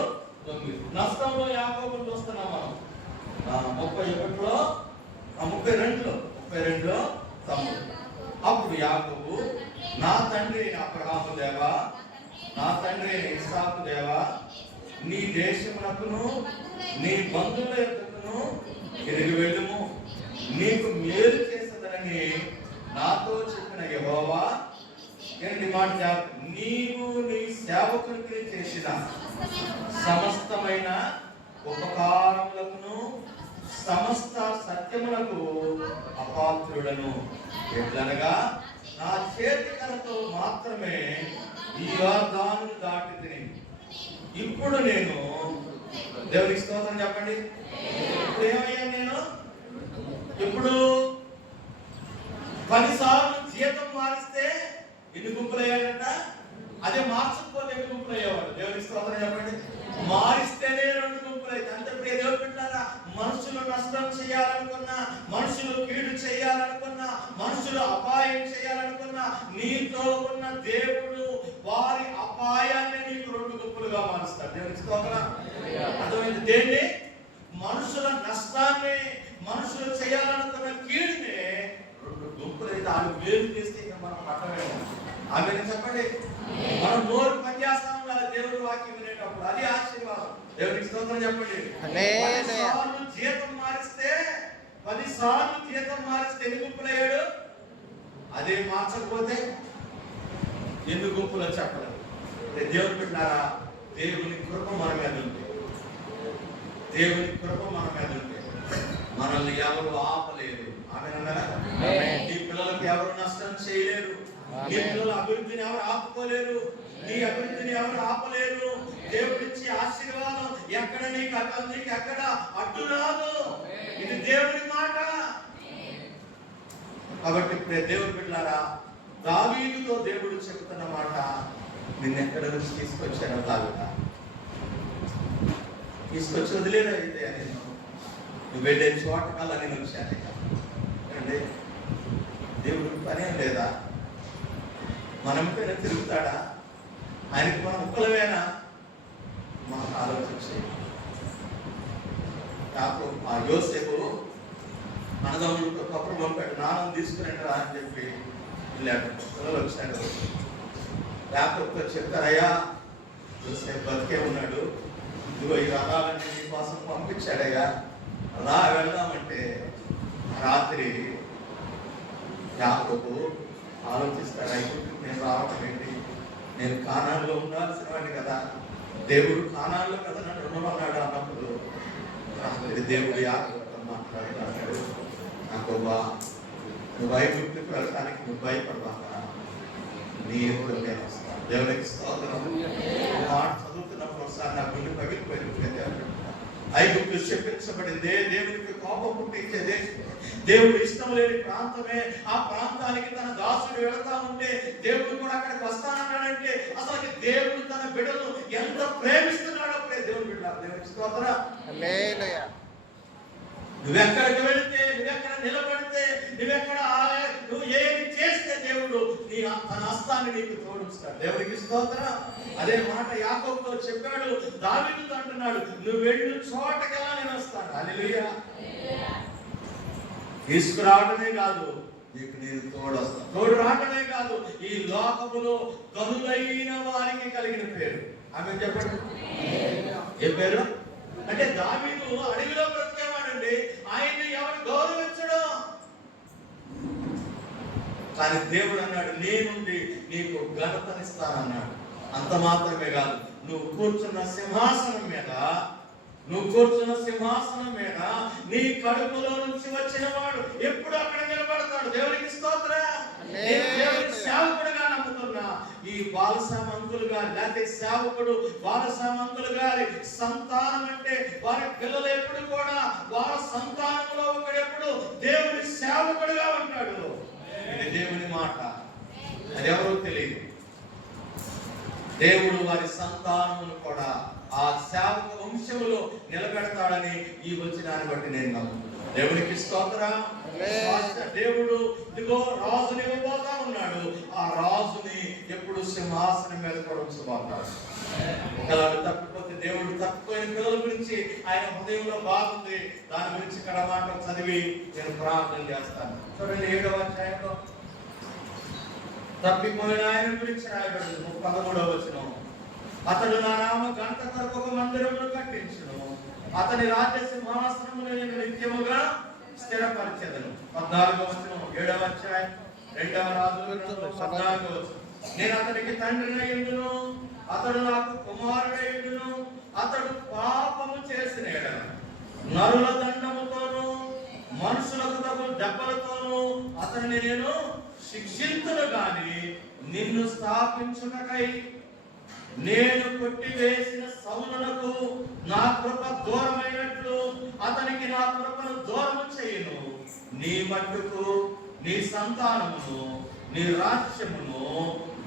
నష్టంలో యాకోబును చూస్తున్నాం మనం. 31లో 32లో 9. అప్పుడు యాకోబు, నా తండ్రి అయిన అబ్రహాము దేవా, నా తండ్రి అయిన ఇస్సాకు దేవా, నీ దేశమునకును నీ బంధువుల యొద్దకును తిరిగి వెళ్ళుము, నీకు మేలు చేసేదనని నాతో చెప్పిన యెహోవా, ఏంటి మాట, నీవు నీ సేవకునికి చేసిన సమస్తమైన ఉపకారములకును సమస్త సత్యములకు అపాత్రుడను. ఎట్లనగా నా చేతి కర్రతో మాత్రమే ఈ యోర్దానును దాటి తిని, ఇప్పుడు నేను, దేవునికి స్తోత్రం చెప్పండి, ఇప్పుడు ఏమయ్యాను నేను? ఇప్పుడు 10 సార్లు జీతం మారిస్తే ఎన్ని గుంపులు అయ్యాడంట? అదే మార్చకపోతే ఎన్ని గుంపులు అయ్యేవాడు? దేవునికి స్తోత్రం చెప్పండి. మారిస్తేనే 2 గుంపులు అయితే అంత ప్రియ దేవుడు పెట్టారా? మనుషులు నష్టం చేయాలనుకున్నా, మనుషులు కీడు చేయాలనుకున్నా, మనుషులు అపాయం చేయాలనుకున్నా, నీతో ఉన్న దేవుడు వారి అపాయాన్ని నీకు 2 గుంపులుగా మారుస్తాడు. దేవునికి స్తోత్రం. అర్థమైంది? దేన్ని? మనుషుల నష్టాన్ని, మనుషులు చేయాలనుకున్న కీడుని 2 గుంపులు అయితే వాళ్ళు వేరు చేస్తే ఇంకా మనం పట్టమే. ఆమె చెప్పండి, మనం నోరు పనిచేస్తాం కదా దేవుడి వాక్యం వినేటప్పుడు, అది ఆశీర్వాదం. దేవునికి స్తోత్రం చెప్పండి. 10 సార్లు జీతం మారిస్తే 10 సార్లు జీతం మారిస్తే ఎన్ని గుంపులు అయ్యాడు? అదే మార్చకపోతే ఎన్ని గుంపులు చెప్పలేదు. దేవుడు పెట్టినారా? దేవుని కృప మన మీద ఉంది. దేవుని కృప మన మీద ఉంది. మనల్ని ఎవరు ఆపలేరు. ఆమేనన్నారా? నీ పిల్లలకు ఎవరు నష్టం చేయలేరు. నీ పిల్లల అభివృద్ధిని ఎవరు ఆపుకోలేరు. నీ అభివృద్ధిని ఎవరు ఆపలేరు. దేవుడిచ్చి ఆశీర్వాదం ఎక్కడ నీకు ఎక్కడ అడ్డు రాదు. ఇది దేవుడి మాట. కాబట్టి ఇప్పుడే దేవుడు బిడ్డలారా, దావీదుతో దేవుడు చెబుతున్న మాట, నిన్నెక్కడ నుంచి తీసుకొచ్చానో దావీదా, తీసుకొచ్చి వదిలేదా అయితే నేను, నువ్వు వెళ్ళే చోట కల్లా నేను వచ్చాను. అంటే దేవుడికి పనేం లేదా? మనం పైన తిరుగుతాడా? ఆయనకి మనం ఒక్కలమేనా? మనం ఆలోచించి నాకు ఆ యోసేపు అన్నదమ్ములకు కప్పులు పంపాడు, నాన్న తీసుకురండి అని చెప్పి వెళ్ళాడు. పిల్లలు వచ్చాడు. యాకోబుతో చెప్తారయ్యా, యోసేపు బతికే ఉన్నాడు, ఇదిగో ఈ రథాలన్నీ నీ కోసం పంపించాడయ్యా, అలా వెళ్దామంటే రాత్రి యాకోబు ఆలోచిస్తాడు, అయిపోతుంది నేను రావటం ఏంటి? నేను కానాన్లో ఉండాల్సిన వాడిని కదా, దేవుడు కానాన్లో కదా నన్ను ఉండమన్నాడు అన్నప్పుడు రాత్రి దేవుడు యాకోబుతో మాట్లాడుతున్నాడు, యాకోబా, నువ్వు ఐగుప్తుకు వెళ్ళడానికి నువ్వు భయపడబాకా, నీ ఎప్పుడు నేను వస్తాను. దేవుడికి స్తోత్రం. మాట చదువుతున్నప్పుడు ఒకసారి నా గుండె పగిలిపోయింది. ఐగుప్తు శపించబడిందే, దేవునికి కోపం పుట్టించే దేశం, దేవుడు ఇష్టం లేని ప్రాంతమే. ఆ ప్రాంతానికి తన దాసుడు వెళతా ఉంటే దేవుడు కూడా అక్కడికి వస్తానన్నాడంటే అసలు దేవుడు తన బిడ్డలు ఎంత ప్రేమిస్తున్నాడో దేవుడు బిడ్డ. దేవునికి స్తోత్రం. హల్లెలూయా. నువ్వెక్కడికి వెళితే, నువ్వెక్కడ నిలబడితే, నువ్వు ఏమి చేస్తే దేవుడు నీ తన హస్తాన్ని నీకు తోడుస్తాడు. దేవునికి స్తోత్రం. అదే మాట యాకోబుతో చెప్పాడు, దావీదుతో అంటున్నాడు, నువ్వు వెళ్ళు చోటకెలా నేను వస్తాను. హల్లెలూయా. తీసుకురావడమే కాదు, నీకు నేను తోడొస్తాను. తోడు రావడమే కాదు, ఈ లోకములో కనులైన వారికి కలిగిన పేరు. ఆమె చెప్పండి, ఏ పేరు? అంటే దావీదు అడవిలో బ్రతికేవాడండి, ఆయన్ని ఎవరు గౌరవించడం. కానీ దేవుడు అన్నాడు, నేనుండి నీకు ఘనతనిస్తానన్నాడు. అంత మాత్రమే కాదు, నువ్వు కూర్చున్న సింహాసనం మీద నీ కడుపులో నుంచి వచ్చిన వాడు ఎప్పుడు అక్కడ నిలబడతాడు. దేవునికి స్తోత్రం. దేవుని సేవకుడుగా నమ్ముతున్నా ఈ బాలసామంతులు గారి, లేకపోతే సేవకుడు బాలసామంతులు గారి సంతానం అంటే వారి పిల్లలు ఎప్పుడు కూడా వారి సంతానంలో ఒకడెప్పుడు దేవుని సేవకుడుగా ఉంటాడు. ఇది దేవుని మాట, అది ఎవరో తెలియదు. దేవుడు వారి సంతానమును కూడా ఆ సేవక వంశములో నిలబెడతాడని ఈ వచనాన్ని బట్టి నేను నమ్ముతున్నాను. దేవునికి స్తోత్రం. దేవుడు ఇదిగో రాజుని ఇవ్వబోతా ఉన్నాడు. ఆ రాజుని ఎప్పుడు సింహాసనం మీద కూడా ఉంచబోతాడు. ఒకవేళ తప్పిపోతే దేవుడు తప్పిపోయిన పిల్లల గురించి ఆయన హృదయంలో బాగుంది. దాని గురించి ఇక్కడ మాట చదివి నేను ప్రార్థన చేస్తాను. చూడండి 7వ అధ్యాయంలో తప్పిపోయిన ఆయన గురించి రాయబడింది 13వ వచనం. అతడు నా నామ ఘనత కొరకు ఒక మందిరమును కట్టించును, అతని రాజ్య సింహాసనమును నేను నిత్యముగా స్థిరపరిచెదను. 14వ వచనం 7వ అధ్యాయం 2వ రాజుల గ్రంథం 14వ వచనం. నేను అతనికి తండ్రినయుండును, అతడు నాకు కుమారుడయుండును. అతడు పాపము చేసిన ఎడల నరుల దండముతోను మనుషులకు తగు దెబ్బలతోను అతన్ని నేను శిక్షించును గాని నిన్ను స్థాపించుటకై నేను కొట్టివేసిన సౌలునకు నా కృప దూరమైనట్లు అతనికి నా కృపను దూరం చేయను. నీ మట్టుకు నీ సంతానమును నీ రాజ్యమును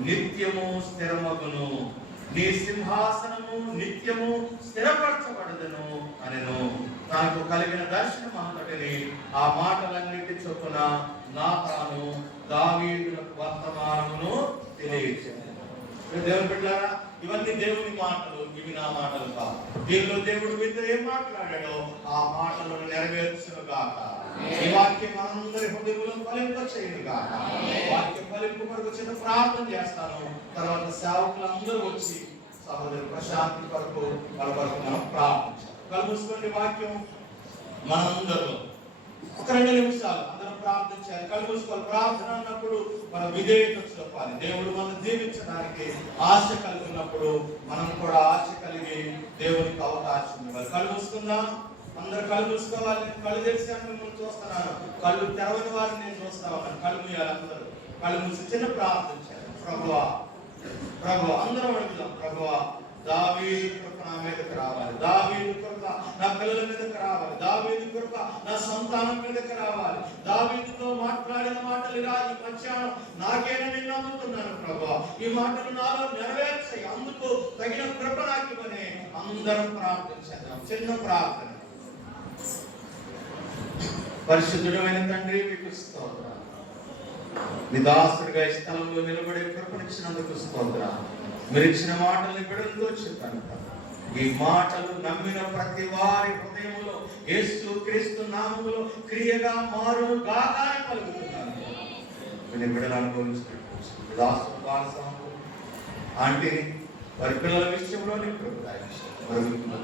నిత్యము స్థిరమగును, నీ సింహాసనము నిత్యము స్థిరపరచబడదును అనెను. నాకు కలిగిన దర్శనం అంతటిని ఆ మాటలన్నిటి చొప్పున నాతాను దావీదునకు వర్తమానమును తెలియజేశాను. దేవుని బిడ్డలారా, ఇవన్నీ దేవుని మాటలు, ఇవి నా మాటలు కాదు. దీనిలో దేవుడు మీతో ఏం మాట్లాడాడో ఆ మాటలను నెరవేర్చును గాక. ఈ వాక్యం మనందరి హృదయంలో ఫలింప చేయును గాక. వాక్యం ఫలింపు కొరకు చిన్న ప్రార్థన చేస్తాను. తర్వాత సేవకులందరూ వచ్చి సహోదరు ప్రశాంతి కొరకు వాళ్ళ కొరకు మనం ప్రార్థించాలి. కళ్ళు మూసుకోండి. వాక్యం మనందరిలో ఒక 2 నిమిషాలు అందరం ప్రార్థించాలి. కళ్ళు మూసుకోవాలి. ప్రార్థన అన్నప్పుడు మన విధేయత చెప్పాలి. దేవుడు మనం దీవించడానికి ఆశ కలిగినప్పుడు మనం కూడా ఆశ కలిగి దేవునికి అవకాశం ఇవ్వాలి. కళ్ళు మూసుకుందాం. అందరు కళ్ళు మూసుకోవాలి. కళ్ళు తెరిచాను, మిమ్మల్ని చూస్తున్నాను. కళ్ళు తెరవని వారిని నేను చూస్తా ఉన్నాను. కళ్ళు మూయాలి. అందరూ కళ్ళు మూసి చిన్న ప్రార్థించాలి. ప్రభువా ప్రభువా అందరం అడుగుదాం. ప్రభువా దావీదు కృప నా మీదకి రావాలి, దావీదు కృప నా పిల్లల మీదకి రావాలి, దావీదు కృప నా సంతానం మీదకి రావాలి. దావీదుతో మాట్లాడిన మాటలు ఈ మధ్యాహ్నం నాకేనని నమ్ముతున్నాను. ప్రభువా ఈ మాటలు నాలో నెరవేర్చాయి, అందుకు తగిన కృప నాకు ఇవ్వని అందరం ప్రార్థించేద్దాం. చిన్న ప్రార్థన. పరిశుద్ధుడైన తండ్రి, మీకు స్తోత్రం. మీ దాసుడిగా ఈ స్థలంలో నిలబడే కృపనిచ్చినందుకు స్తోత్రం. మీరు ఇచ్చిన మాటల్ని బిడ్డలతో చెప్పాను. ఈ మాటలు నమ్మిన ప్రతి వారి హృదయంలో యేసు క్రీస్తు నామములో క్రియగా మారును గాక అని పలుకుతున్నాను. మీ బిడ్డలు అనుభవించుకుంటున్నారు. దాసుడు బాలసాము ఆంటీని వారి పిల్లల విషయంలో నీ కృప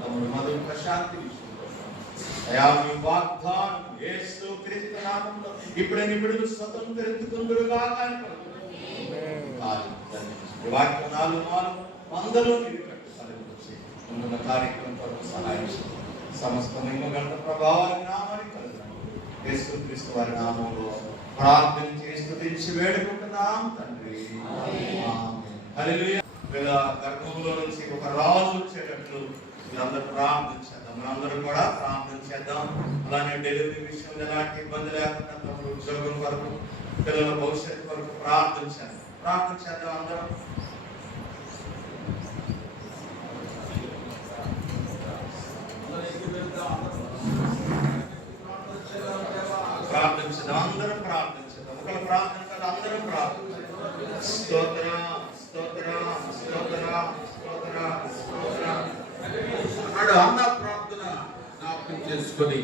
తమ్ముడు మధు ప్రశాంతి విషయంలో అయా మీ వాగ్దానం యేసు క్రీస్తు నామములో ఇప్పుడే నీ బిడ్డలు స్వతంత్రించుకుందురు గాక అని పలుకుతున్నాను. వాక్యం 4 మాలు 100లో ఉంటున్న కార్యక్రమం కొరకు సహాయం సమస్త మహిమ గంట ప్రభావాన్ని నామాన్ని కలుగుతాను. యేసు క్రీస్తు వారి నామంలో ప్రార్థన చేసి స్తుతించి వేడుకుంటున్నాం తండ్రి. హల్లెలూయా. గర్భంలో నుంచి ఒక రాజు వచ్చేటట్లు మీరందరూ ప్రార్థించేద్దాం. మనందరూ కూడా ప్రార్థన చేద్దాం. అలానే డెలివరీ విషయంలో ఎలాంటి ఇబ్బంది లేకుండా తమ ఉద్యోగం వరకు పిల్లల భవిష్యత్తు వరకు ప్రార్థించాలి. ప్రార్థించేద్దాం అందరం. ప్రార్థించడం అందరం ప్రార్థించడం. ఒకళ్ళ ప్రార్థన కదా, అందరం ప్రార్థించడం. స్తోత్ర స్తోత్ర స్తోత్ర స్తోత్ర స్తోత్ర అన్నాడు. అన్న ప్రార్థన జ్ఞాపకం చేసుకొని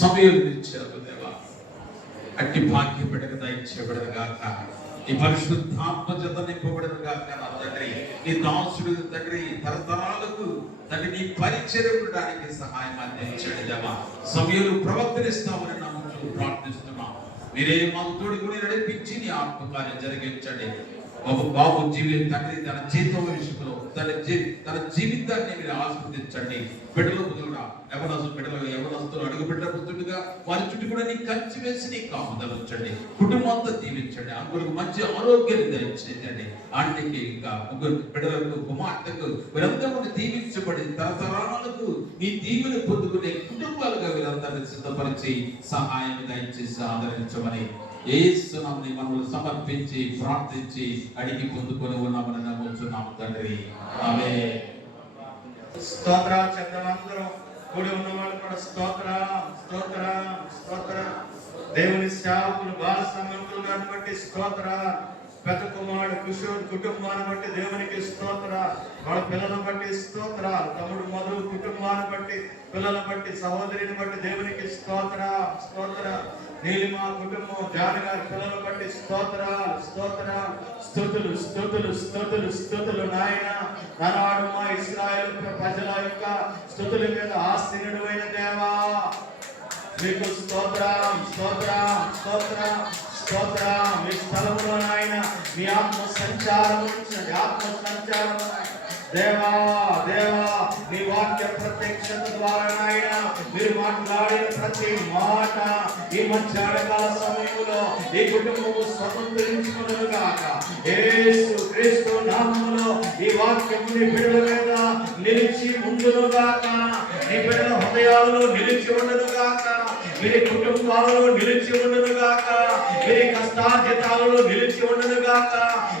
సమయం ఇచ్చారు దేవా. అట్టి భాగ్యం బిడ్డకు దయచేయబడను గాక. ఈ పరిశుద్ధాత్మ చేత నింపబడను గాక. నా తండ్రి నీ దాసుడు తండ్రి తరతరాలకు తండ్రి నీ పరిచర్య ఉండడానికి సహాయం అందించండి దేవా. సమయంలో ప్రవర్తనిస్తామని నమ్ముతూ ప్రార్థిస్తున్నాం. మీరే మాకు తోడుకుని నడిపించి నీ ఆత్మకార్యం జరిగించండి. బాబు జీవితం తండ్రి తన జీవితం విషయంలో తన జీవితాన్ని మీరు ఆస్వాదించండి. బిడ్డలు బదులుగా యవనస్తులు అడుగు పెట్టబోతుండగా వారి చుట్టూ కూడా నీ కంచి వేసి నీ కాపుదలు ఉంచండి. కుటుంబం అంతా దీవించండి. అందుకు మంచి ఆరోగ్యాన్ని దయచేయండి. ఆంటీకి ఇంకా ముగ్గురు బిడ్డలకు కుమార్తెకు వీరందరూ దీవించబడి తరతరాలకు నీ దీవెని పొందుకునే కుటుంబాలుగా వీరందరినీ సిద్ధపరిచి సహాయం దయచేసి ఆదరించమని యేసు నామమున మనల్ని సమర్పించి ప్రార్థించి అడిగి పొందుకొని ఉన్నామని నమ్ముచున్నాము తండ్రి. ఆమేన్. స్తోత్రాలు చెప్తాం అందరం. కూడి ఉన్న వాళ్ళు కూడా స్తోత్రం స్తోత్రం స్తోత్రం. దేవుని సేవకులు బాల సమర్థులు గారిని బట్టి స్తోత్ర. పెద్ద కుమారుడు కిషోర్ కుటుంబాన్ని బట్టి దేవునికి స్తోత్ర. వాళ్ళ పిల్లలను బట్టి స్తోత్ర. తమ్ముడు మధు కుటుంబాన్ని బట్టి పిల్లలను బట్టి సహోదరిని బట్టి దేవునికి స్తోత్ర స్తోత్ర. నీలిమా కుటుంబం జాన్ గారి పిల్లలను బట్టి స్తోత్ర స్తోత్ర. స్తుతులు స్తుతులు స్తుతులు స్తుతులు నాయన. నానాడు మా ఇశ్రాయేలు ప్రజల యొక్క స్తుతుల మీద ఆసీనుడు అయిన దేవా మీకు స్తోత్రం స్తోత్రం స్తోత్రం స్తోత్రం. మీ స్థలంలో నాయన మీ ఆత్మ సంచారం ఉంచండి. ఆత్మ సంచారం దేవా దేవా నీ వాక్య ప్రత్యక్షత ద్వారా నాయన మీరు మాట్లాడిన ప్రతి మాట ఈ మధ్యాహ్నకాల సమయంలో ఈ కుటుంబము స్వతంత్రించుకున్నది గాక. యేసు క్రీస్తు నామములో ఈ వాక్యము నీ బిడ్డల మీద నిలిచి ఉండును గాక. నీ బిడ్డల హృదయాలలో నిలిచి ఉండను గాక. వీరి కుటుంబాలలో నిలిచి ఉండను గాక. వీరి కష్టార్జితాలలో నిలిచి ఉండను గాక.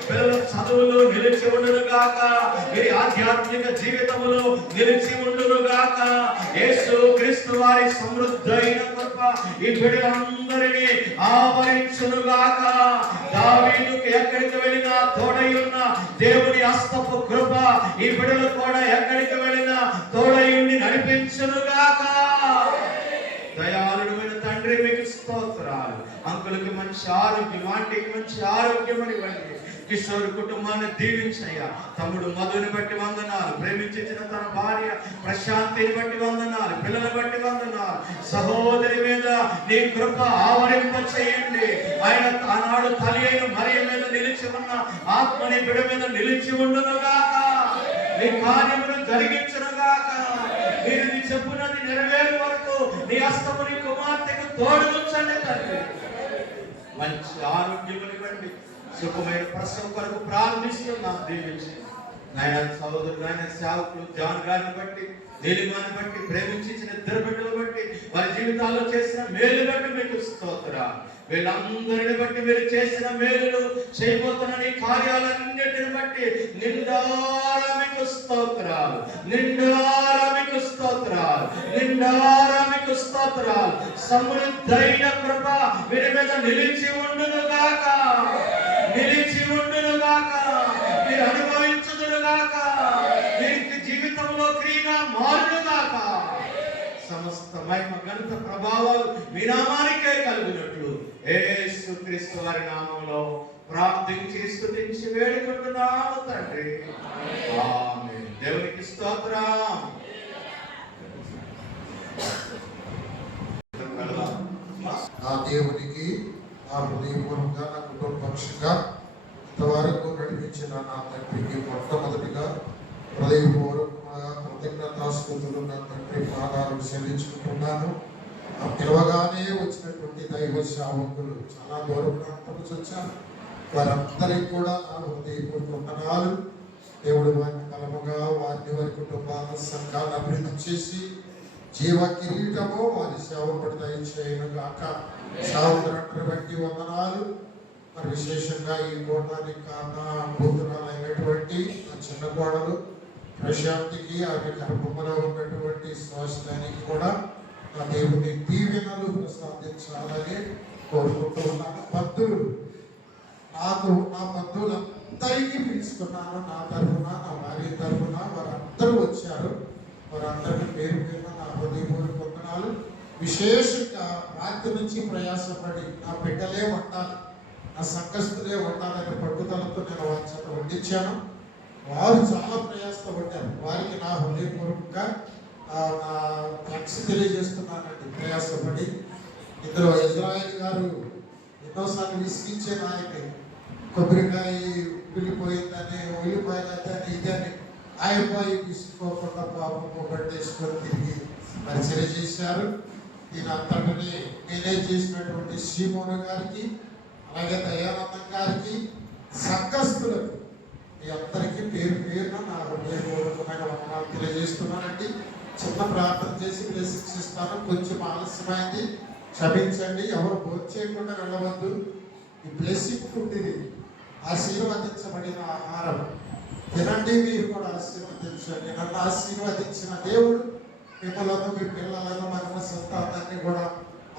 పిల్లల చదువులో నిలిచి ఉండను గాక. వీరి ఆధ్యాత్మిక జీవితంలో నిలిచి ఉండును గాక. యేసు క్రీస్తు వారి సమృద్ధైన కృప ఈ బిడ్డలందరినీ ఆవరించును గాక. దావీదుకు ఎక్కడికి వెళ్ళినా తోడై ఉన్న దేవుని హస్తపు కృప ఈ బిడ్డలు కూడా ఎక్కడికి వెళ్ళినా తోడై ఉండి నడిపించును గాక. దయాళుడైన తండ్రి మీకు స్తోత్రాలు. అంకులకి మంచి ఆరోగ్యం, ఆంటీకి మంచి ఆరోగ్యం ఇవ్వండి. కిషోర్ కుటుంబాన్ని దీవించయ్యా. తమ్ముడు మధుని బట్టి వందనాలు. ప్రేమించిన తన భార్య ప్రశాంతిని బట్టి వందనాలు. పిల్లల బట్టి వందనాలు. సహోదరి మీద నీ కృప ఆవరింప చేయండి. ఆయన ఆనాడు తల్లి అయిన మరియ మీద నిలిచి ఉన్న ఆత్మని బిడ మీద నిలిచి ఉండును గాక. నీ కార్యమును జరిగించును గాక. మీరు నీ చెప్పునది నెరవేరు వరకు నీ హస్తము నీ కుమార్తెకు తోడుగుంచండి తండ్రి. మంచి ఆరోగ్యమునివ్వండి. సుఖమైన ప్రసవం కొరకు ప్రార్థిస్తున్నాం. దీవించి నాయన సహోదరుడు నాయన సేవకులు జాన్ గారిని బట్టి నీలిమాని బట్టి ప్రేమించిన ఇద్దరు బిడ్డలు బట్టి వారి జీవితాల్లో చేసిన మేలు బట్టి మీకు స్తోత్రాలు. వీళ్ళందరిని బట్టి మీరు చేసిన మేలులు చేయబోతున్న నీ కార్యాలన్నిటిని బట్టి నిండారా మీకు స్తోత్రాలు. నిండారా మీకు స్తోత్రాలు. నిండారా మీకు స్తోత్రాలు. సమృద్ధైన కృప వీరి మీద నిలిచి ఉండును గాక. నిలిచి ఉండును గాక. మీరు అనుభవించుదురు గాక. వీరికి జీవితంలో క్రియగా మారును గాక. సమస్త మహిమ ఘనత ప్రభావాలు మీ నామానికే కలుగునట్లు యేసు క్రీస్తు వారి నామములో ప్రార్థించి స్తుతించి వేడుకుంటున్నాము తండ్రి. ఆమేన్. దేవునికి స్తోత్రం. నా దేవునికి నా హృదయపూర్వకంగా నా కుటుంబ పక్షంగా ఇంతవరకు నడిపించిన నా తండ్రికి మొట్టమొదటిగా హృదయపూర్వకంగా కృతజ్ఞతాస్తుతులు నా తండ్రి పాదాలకు చెల్లించుకుంటున్నాను. ఆ పిలవగానే వచ్చినటువంటి దైవ సేవకులు చాలా దూరం ప్రాంతం నుంచి వచ్చారు. వారందరికీ కూడా నా హృదయపూర్వక వందనాలు. దేవుడు వారిని బలముగా వారిని వారి కుటుంబాల సంఘాలను అభివృద్ధి చేసి జీవ కిరీటము వారి సేవకుడు దయచేయను గాక. సహోదరుని బట్టి వందనాలు. మరి విశేషంగా ఈ కోటానికి కారణభూతురాలైనటువంటి నా చిన్న కోడలు ప్రశాంతికి ఆమె గర్భంలో ఉన్నటువంటి స్వాస్థానికి కూడా నా దేవుని దీవెనలు ప్రసాదించాలని కోరుకుంటూ ఉన్నాను. బంధువులు నాకు నా బంధువులందరికీ పిలుచుకున్నాను. నా తరఫున నా భార్య తరఫున వారందరూ వచ్చారు. వారందరికీ పేరు పేరున నా హృదయపూర్వక వందనాలు. విశేషంగా రాత్రి నుంచి ప్రయాసపడి నా బిడ్డలే వండాలి, నా సంఘస్థులే వండాలనే పట్టుదలతో నేను వారి చేత వండించాను. వారు చాలా ప్రయాసపడ్డారు. వారికి నా హృదయపూర్వకంగా నా థ్యాంక్స్ తెలియజేస్తున్నానండి. ప్రయాసపడి ఇందులో ఇజ్రాయేల్ గారు ఎన్నోసార్లు విసిగించే నాయకుడు కొబ్బరికాయ ఉల్లిపోయిందని ఉల్లిపోయినదని ఇదని ఆయపోయి విసుకోకుండా పాపం పట్టేసుకొని తిరిగి పరిచయం చేశారు. దీని అంతటిని మేనేజ్ చేసినటువంటి శ్రీమోహన్ గారికి, అలాగే దయానందం గారికి, సంఘస్థులకు మీ అందరికీ పేరు పేరున నా హృదయపూర్వకమైన వందనాలు తెలియజేస్తున్నానండి. చిన్న ప్రార్థన చేసి బ్లెస్సింగ్స్ ఇస్తాను. కొంచెం ఆలస్యమైంది, క్షమించండి. ఎవరు భోజనం చేయకుండా వెళ్ళవద్దు. ఈ బ్లెస్సింగ్ ఫుడ్ ఇది ఆశీర్వదించబడిన ఆహారం. తినండి, మీరు కూడా ఆశీర్వదించండి. నన్ను ఆశీర్వదించిన దేవుడు మిమ్మలను, మీ పిల్లలను, మన సంతానాన్ని కూడా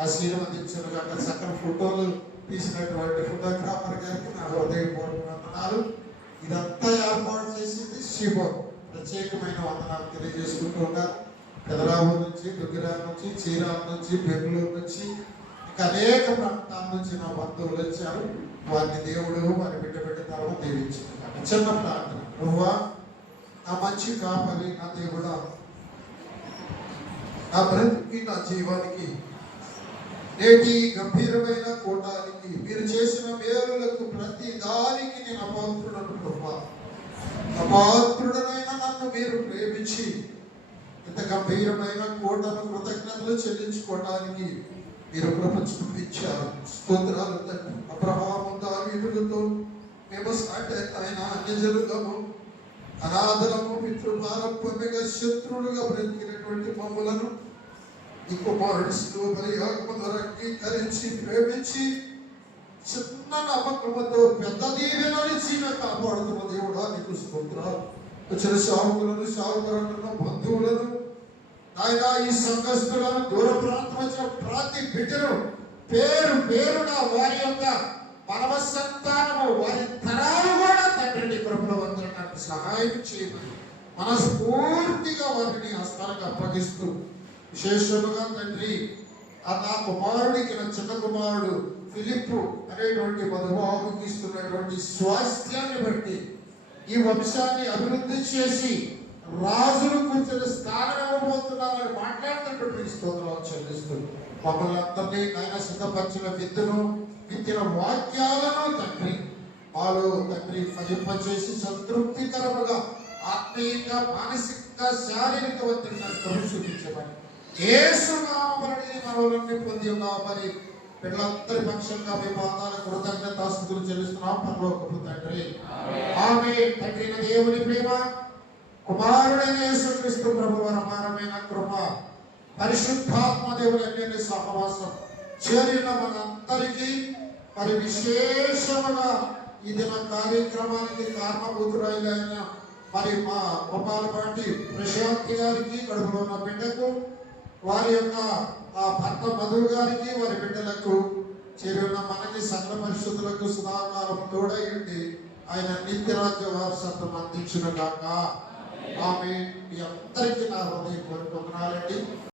ఆశీర్వదించను కాక. చక్కని ఫోటోలు తీసినటువంటి ఫోటోగ్రాఫర్ గారికి నా హృదయపూర్వక వందనాలు. ఇదంతా ఏర్పాటు చేసింది శివ. ప్రత్యేకమైన వందనాలు తెలియజేసుకుంటూ ఉన్నారు. పెదరావు నుంచి, దుగ్గిరాల నుంచి, చీరాల నుంచి, బెంగళూరు నుంచి, ఇంకా అనేక ప్రాంతాల నుంచి నా బంధువులు వచ్చారు. వారిని దేవుడు వారి బిడ్డ తరం దీవించింది. చిన్న ప్రార్థన. ప్రభువా, నా మంచి కాపరి, నా దేవుడా, నా బ్రతికి, నా జీవానికి, నేటి గంభీరమైన కూటానికి, మీరు చేసిన మేలులకు ప్రతి దానికి నేను అపాత్రుడను. ప్రభువా, అపాత్రుడనైనా నన్ను మీరు ప్రేమించి ఇంత గంభీరమైన కూటను కృతజ్ఞతలు చెల్లించుకోవడానికి మీరు కృప చూపించారు. స్తోత్రాలు తండ్రి. అబ్రహాము, దావీదులతో మేము ఆయన అన్యజనులము, అనాథలము, పితృపారంపర్యంగా శత్రువులుగా బ్రతికినటువంటి మమ్మలను ఈ కుమారుడు శిలువపై ఆత్మ ద్వారా అంగీకరించి ప్రేమించి చిన్న నమ్మకముతో పెద్ద దీవెనలిచ్చి కాపాడుతున్న దేవుడా నీకు స్తోత్రాలు. వచ్చిన సావుకులను, సావుకులను, బంధువులను, ఆయన ఈ సంఘస్థులను, దూర ప్రాంతం వచ్చిన ప్రతి బిడ్డను పేరు పేరున వారి యొక్క పరమ సంతానము, వారి తరాలు కూడా తండ్రిని కృపలో వందడానికి సహాయం చేయమని మనస్ఫూర్తిగా వారిని హస్తాలకు అప్పగిస్తూ, విశేషముగా తండ్రి నా కుమారుడికి, నా చిన్న కుమారుడు ఫిలిప్పు అనేటువంటి మధుబాబుకి ఇస్తున్నటువంటి స్వాస్థ్యాన్ని బట్టి ఈ వంశాన్ని అభివృద్ధి చేసి రాజులు కూర్చొని స్థానం ఇవ్వబోతున్నారని మాట్లాడుతున్నటువంటి స్తోత్రాలు చెల్లిస్తూ మమ్మల్ని అందరినీ ఆయన సిద్ధపరిచిన విత్తిన వాక్యాలను తండ్రి వాళ్ళు తండ్రి ఫలింపచేసి సంతృప్తికరముగా ఆత్మీయంగా, మానసికంగా, శారీరక ఒత్తిడిని చూపించమని యేసు నామమున మనవలన్నీ పొంది ఉన్నామని పిల్లలందరి పక్షంగా మీ పాదాల కృతజ్ఞతాస్తుతులు చెల్లిస్తున్నాం పరలోకపు తండ్రి. ఆమేన్. తండ్రి దేవుని ప్రేమ, కుమారుడైన యేసుక్రీస్తు ప్రభువు అపారమైన కృప, పరిశుద్ధాత్మ దేవుని అన్యోన్య సహవాసం చేరిన మనందరికీ మరి విశేషముగా ఈ దిన కార్యక్రమానికి కారణభూతులైన మరి మా గోపాలపాటి ప్రశాంతి గారికి, కడుపులో ఉన్న బిడ్డకు, వారి యొక్క భర్త మధు గారికి, వారి బిడ్డలకు, చేరున్న మనకి సకల పరిశుద్ధులకు సుధాకారం తోడై ఉండి ఆయన నిత్యరాజ్య వారసత్వం అందించును గాక. ఆమేన్. మీ అందరికీ నా హృదయపూర్వక వందనాలండి.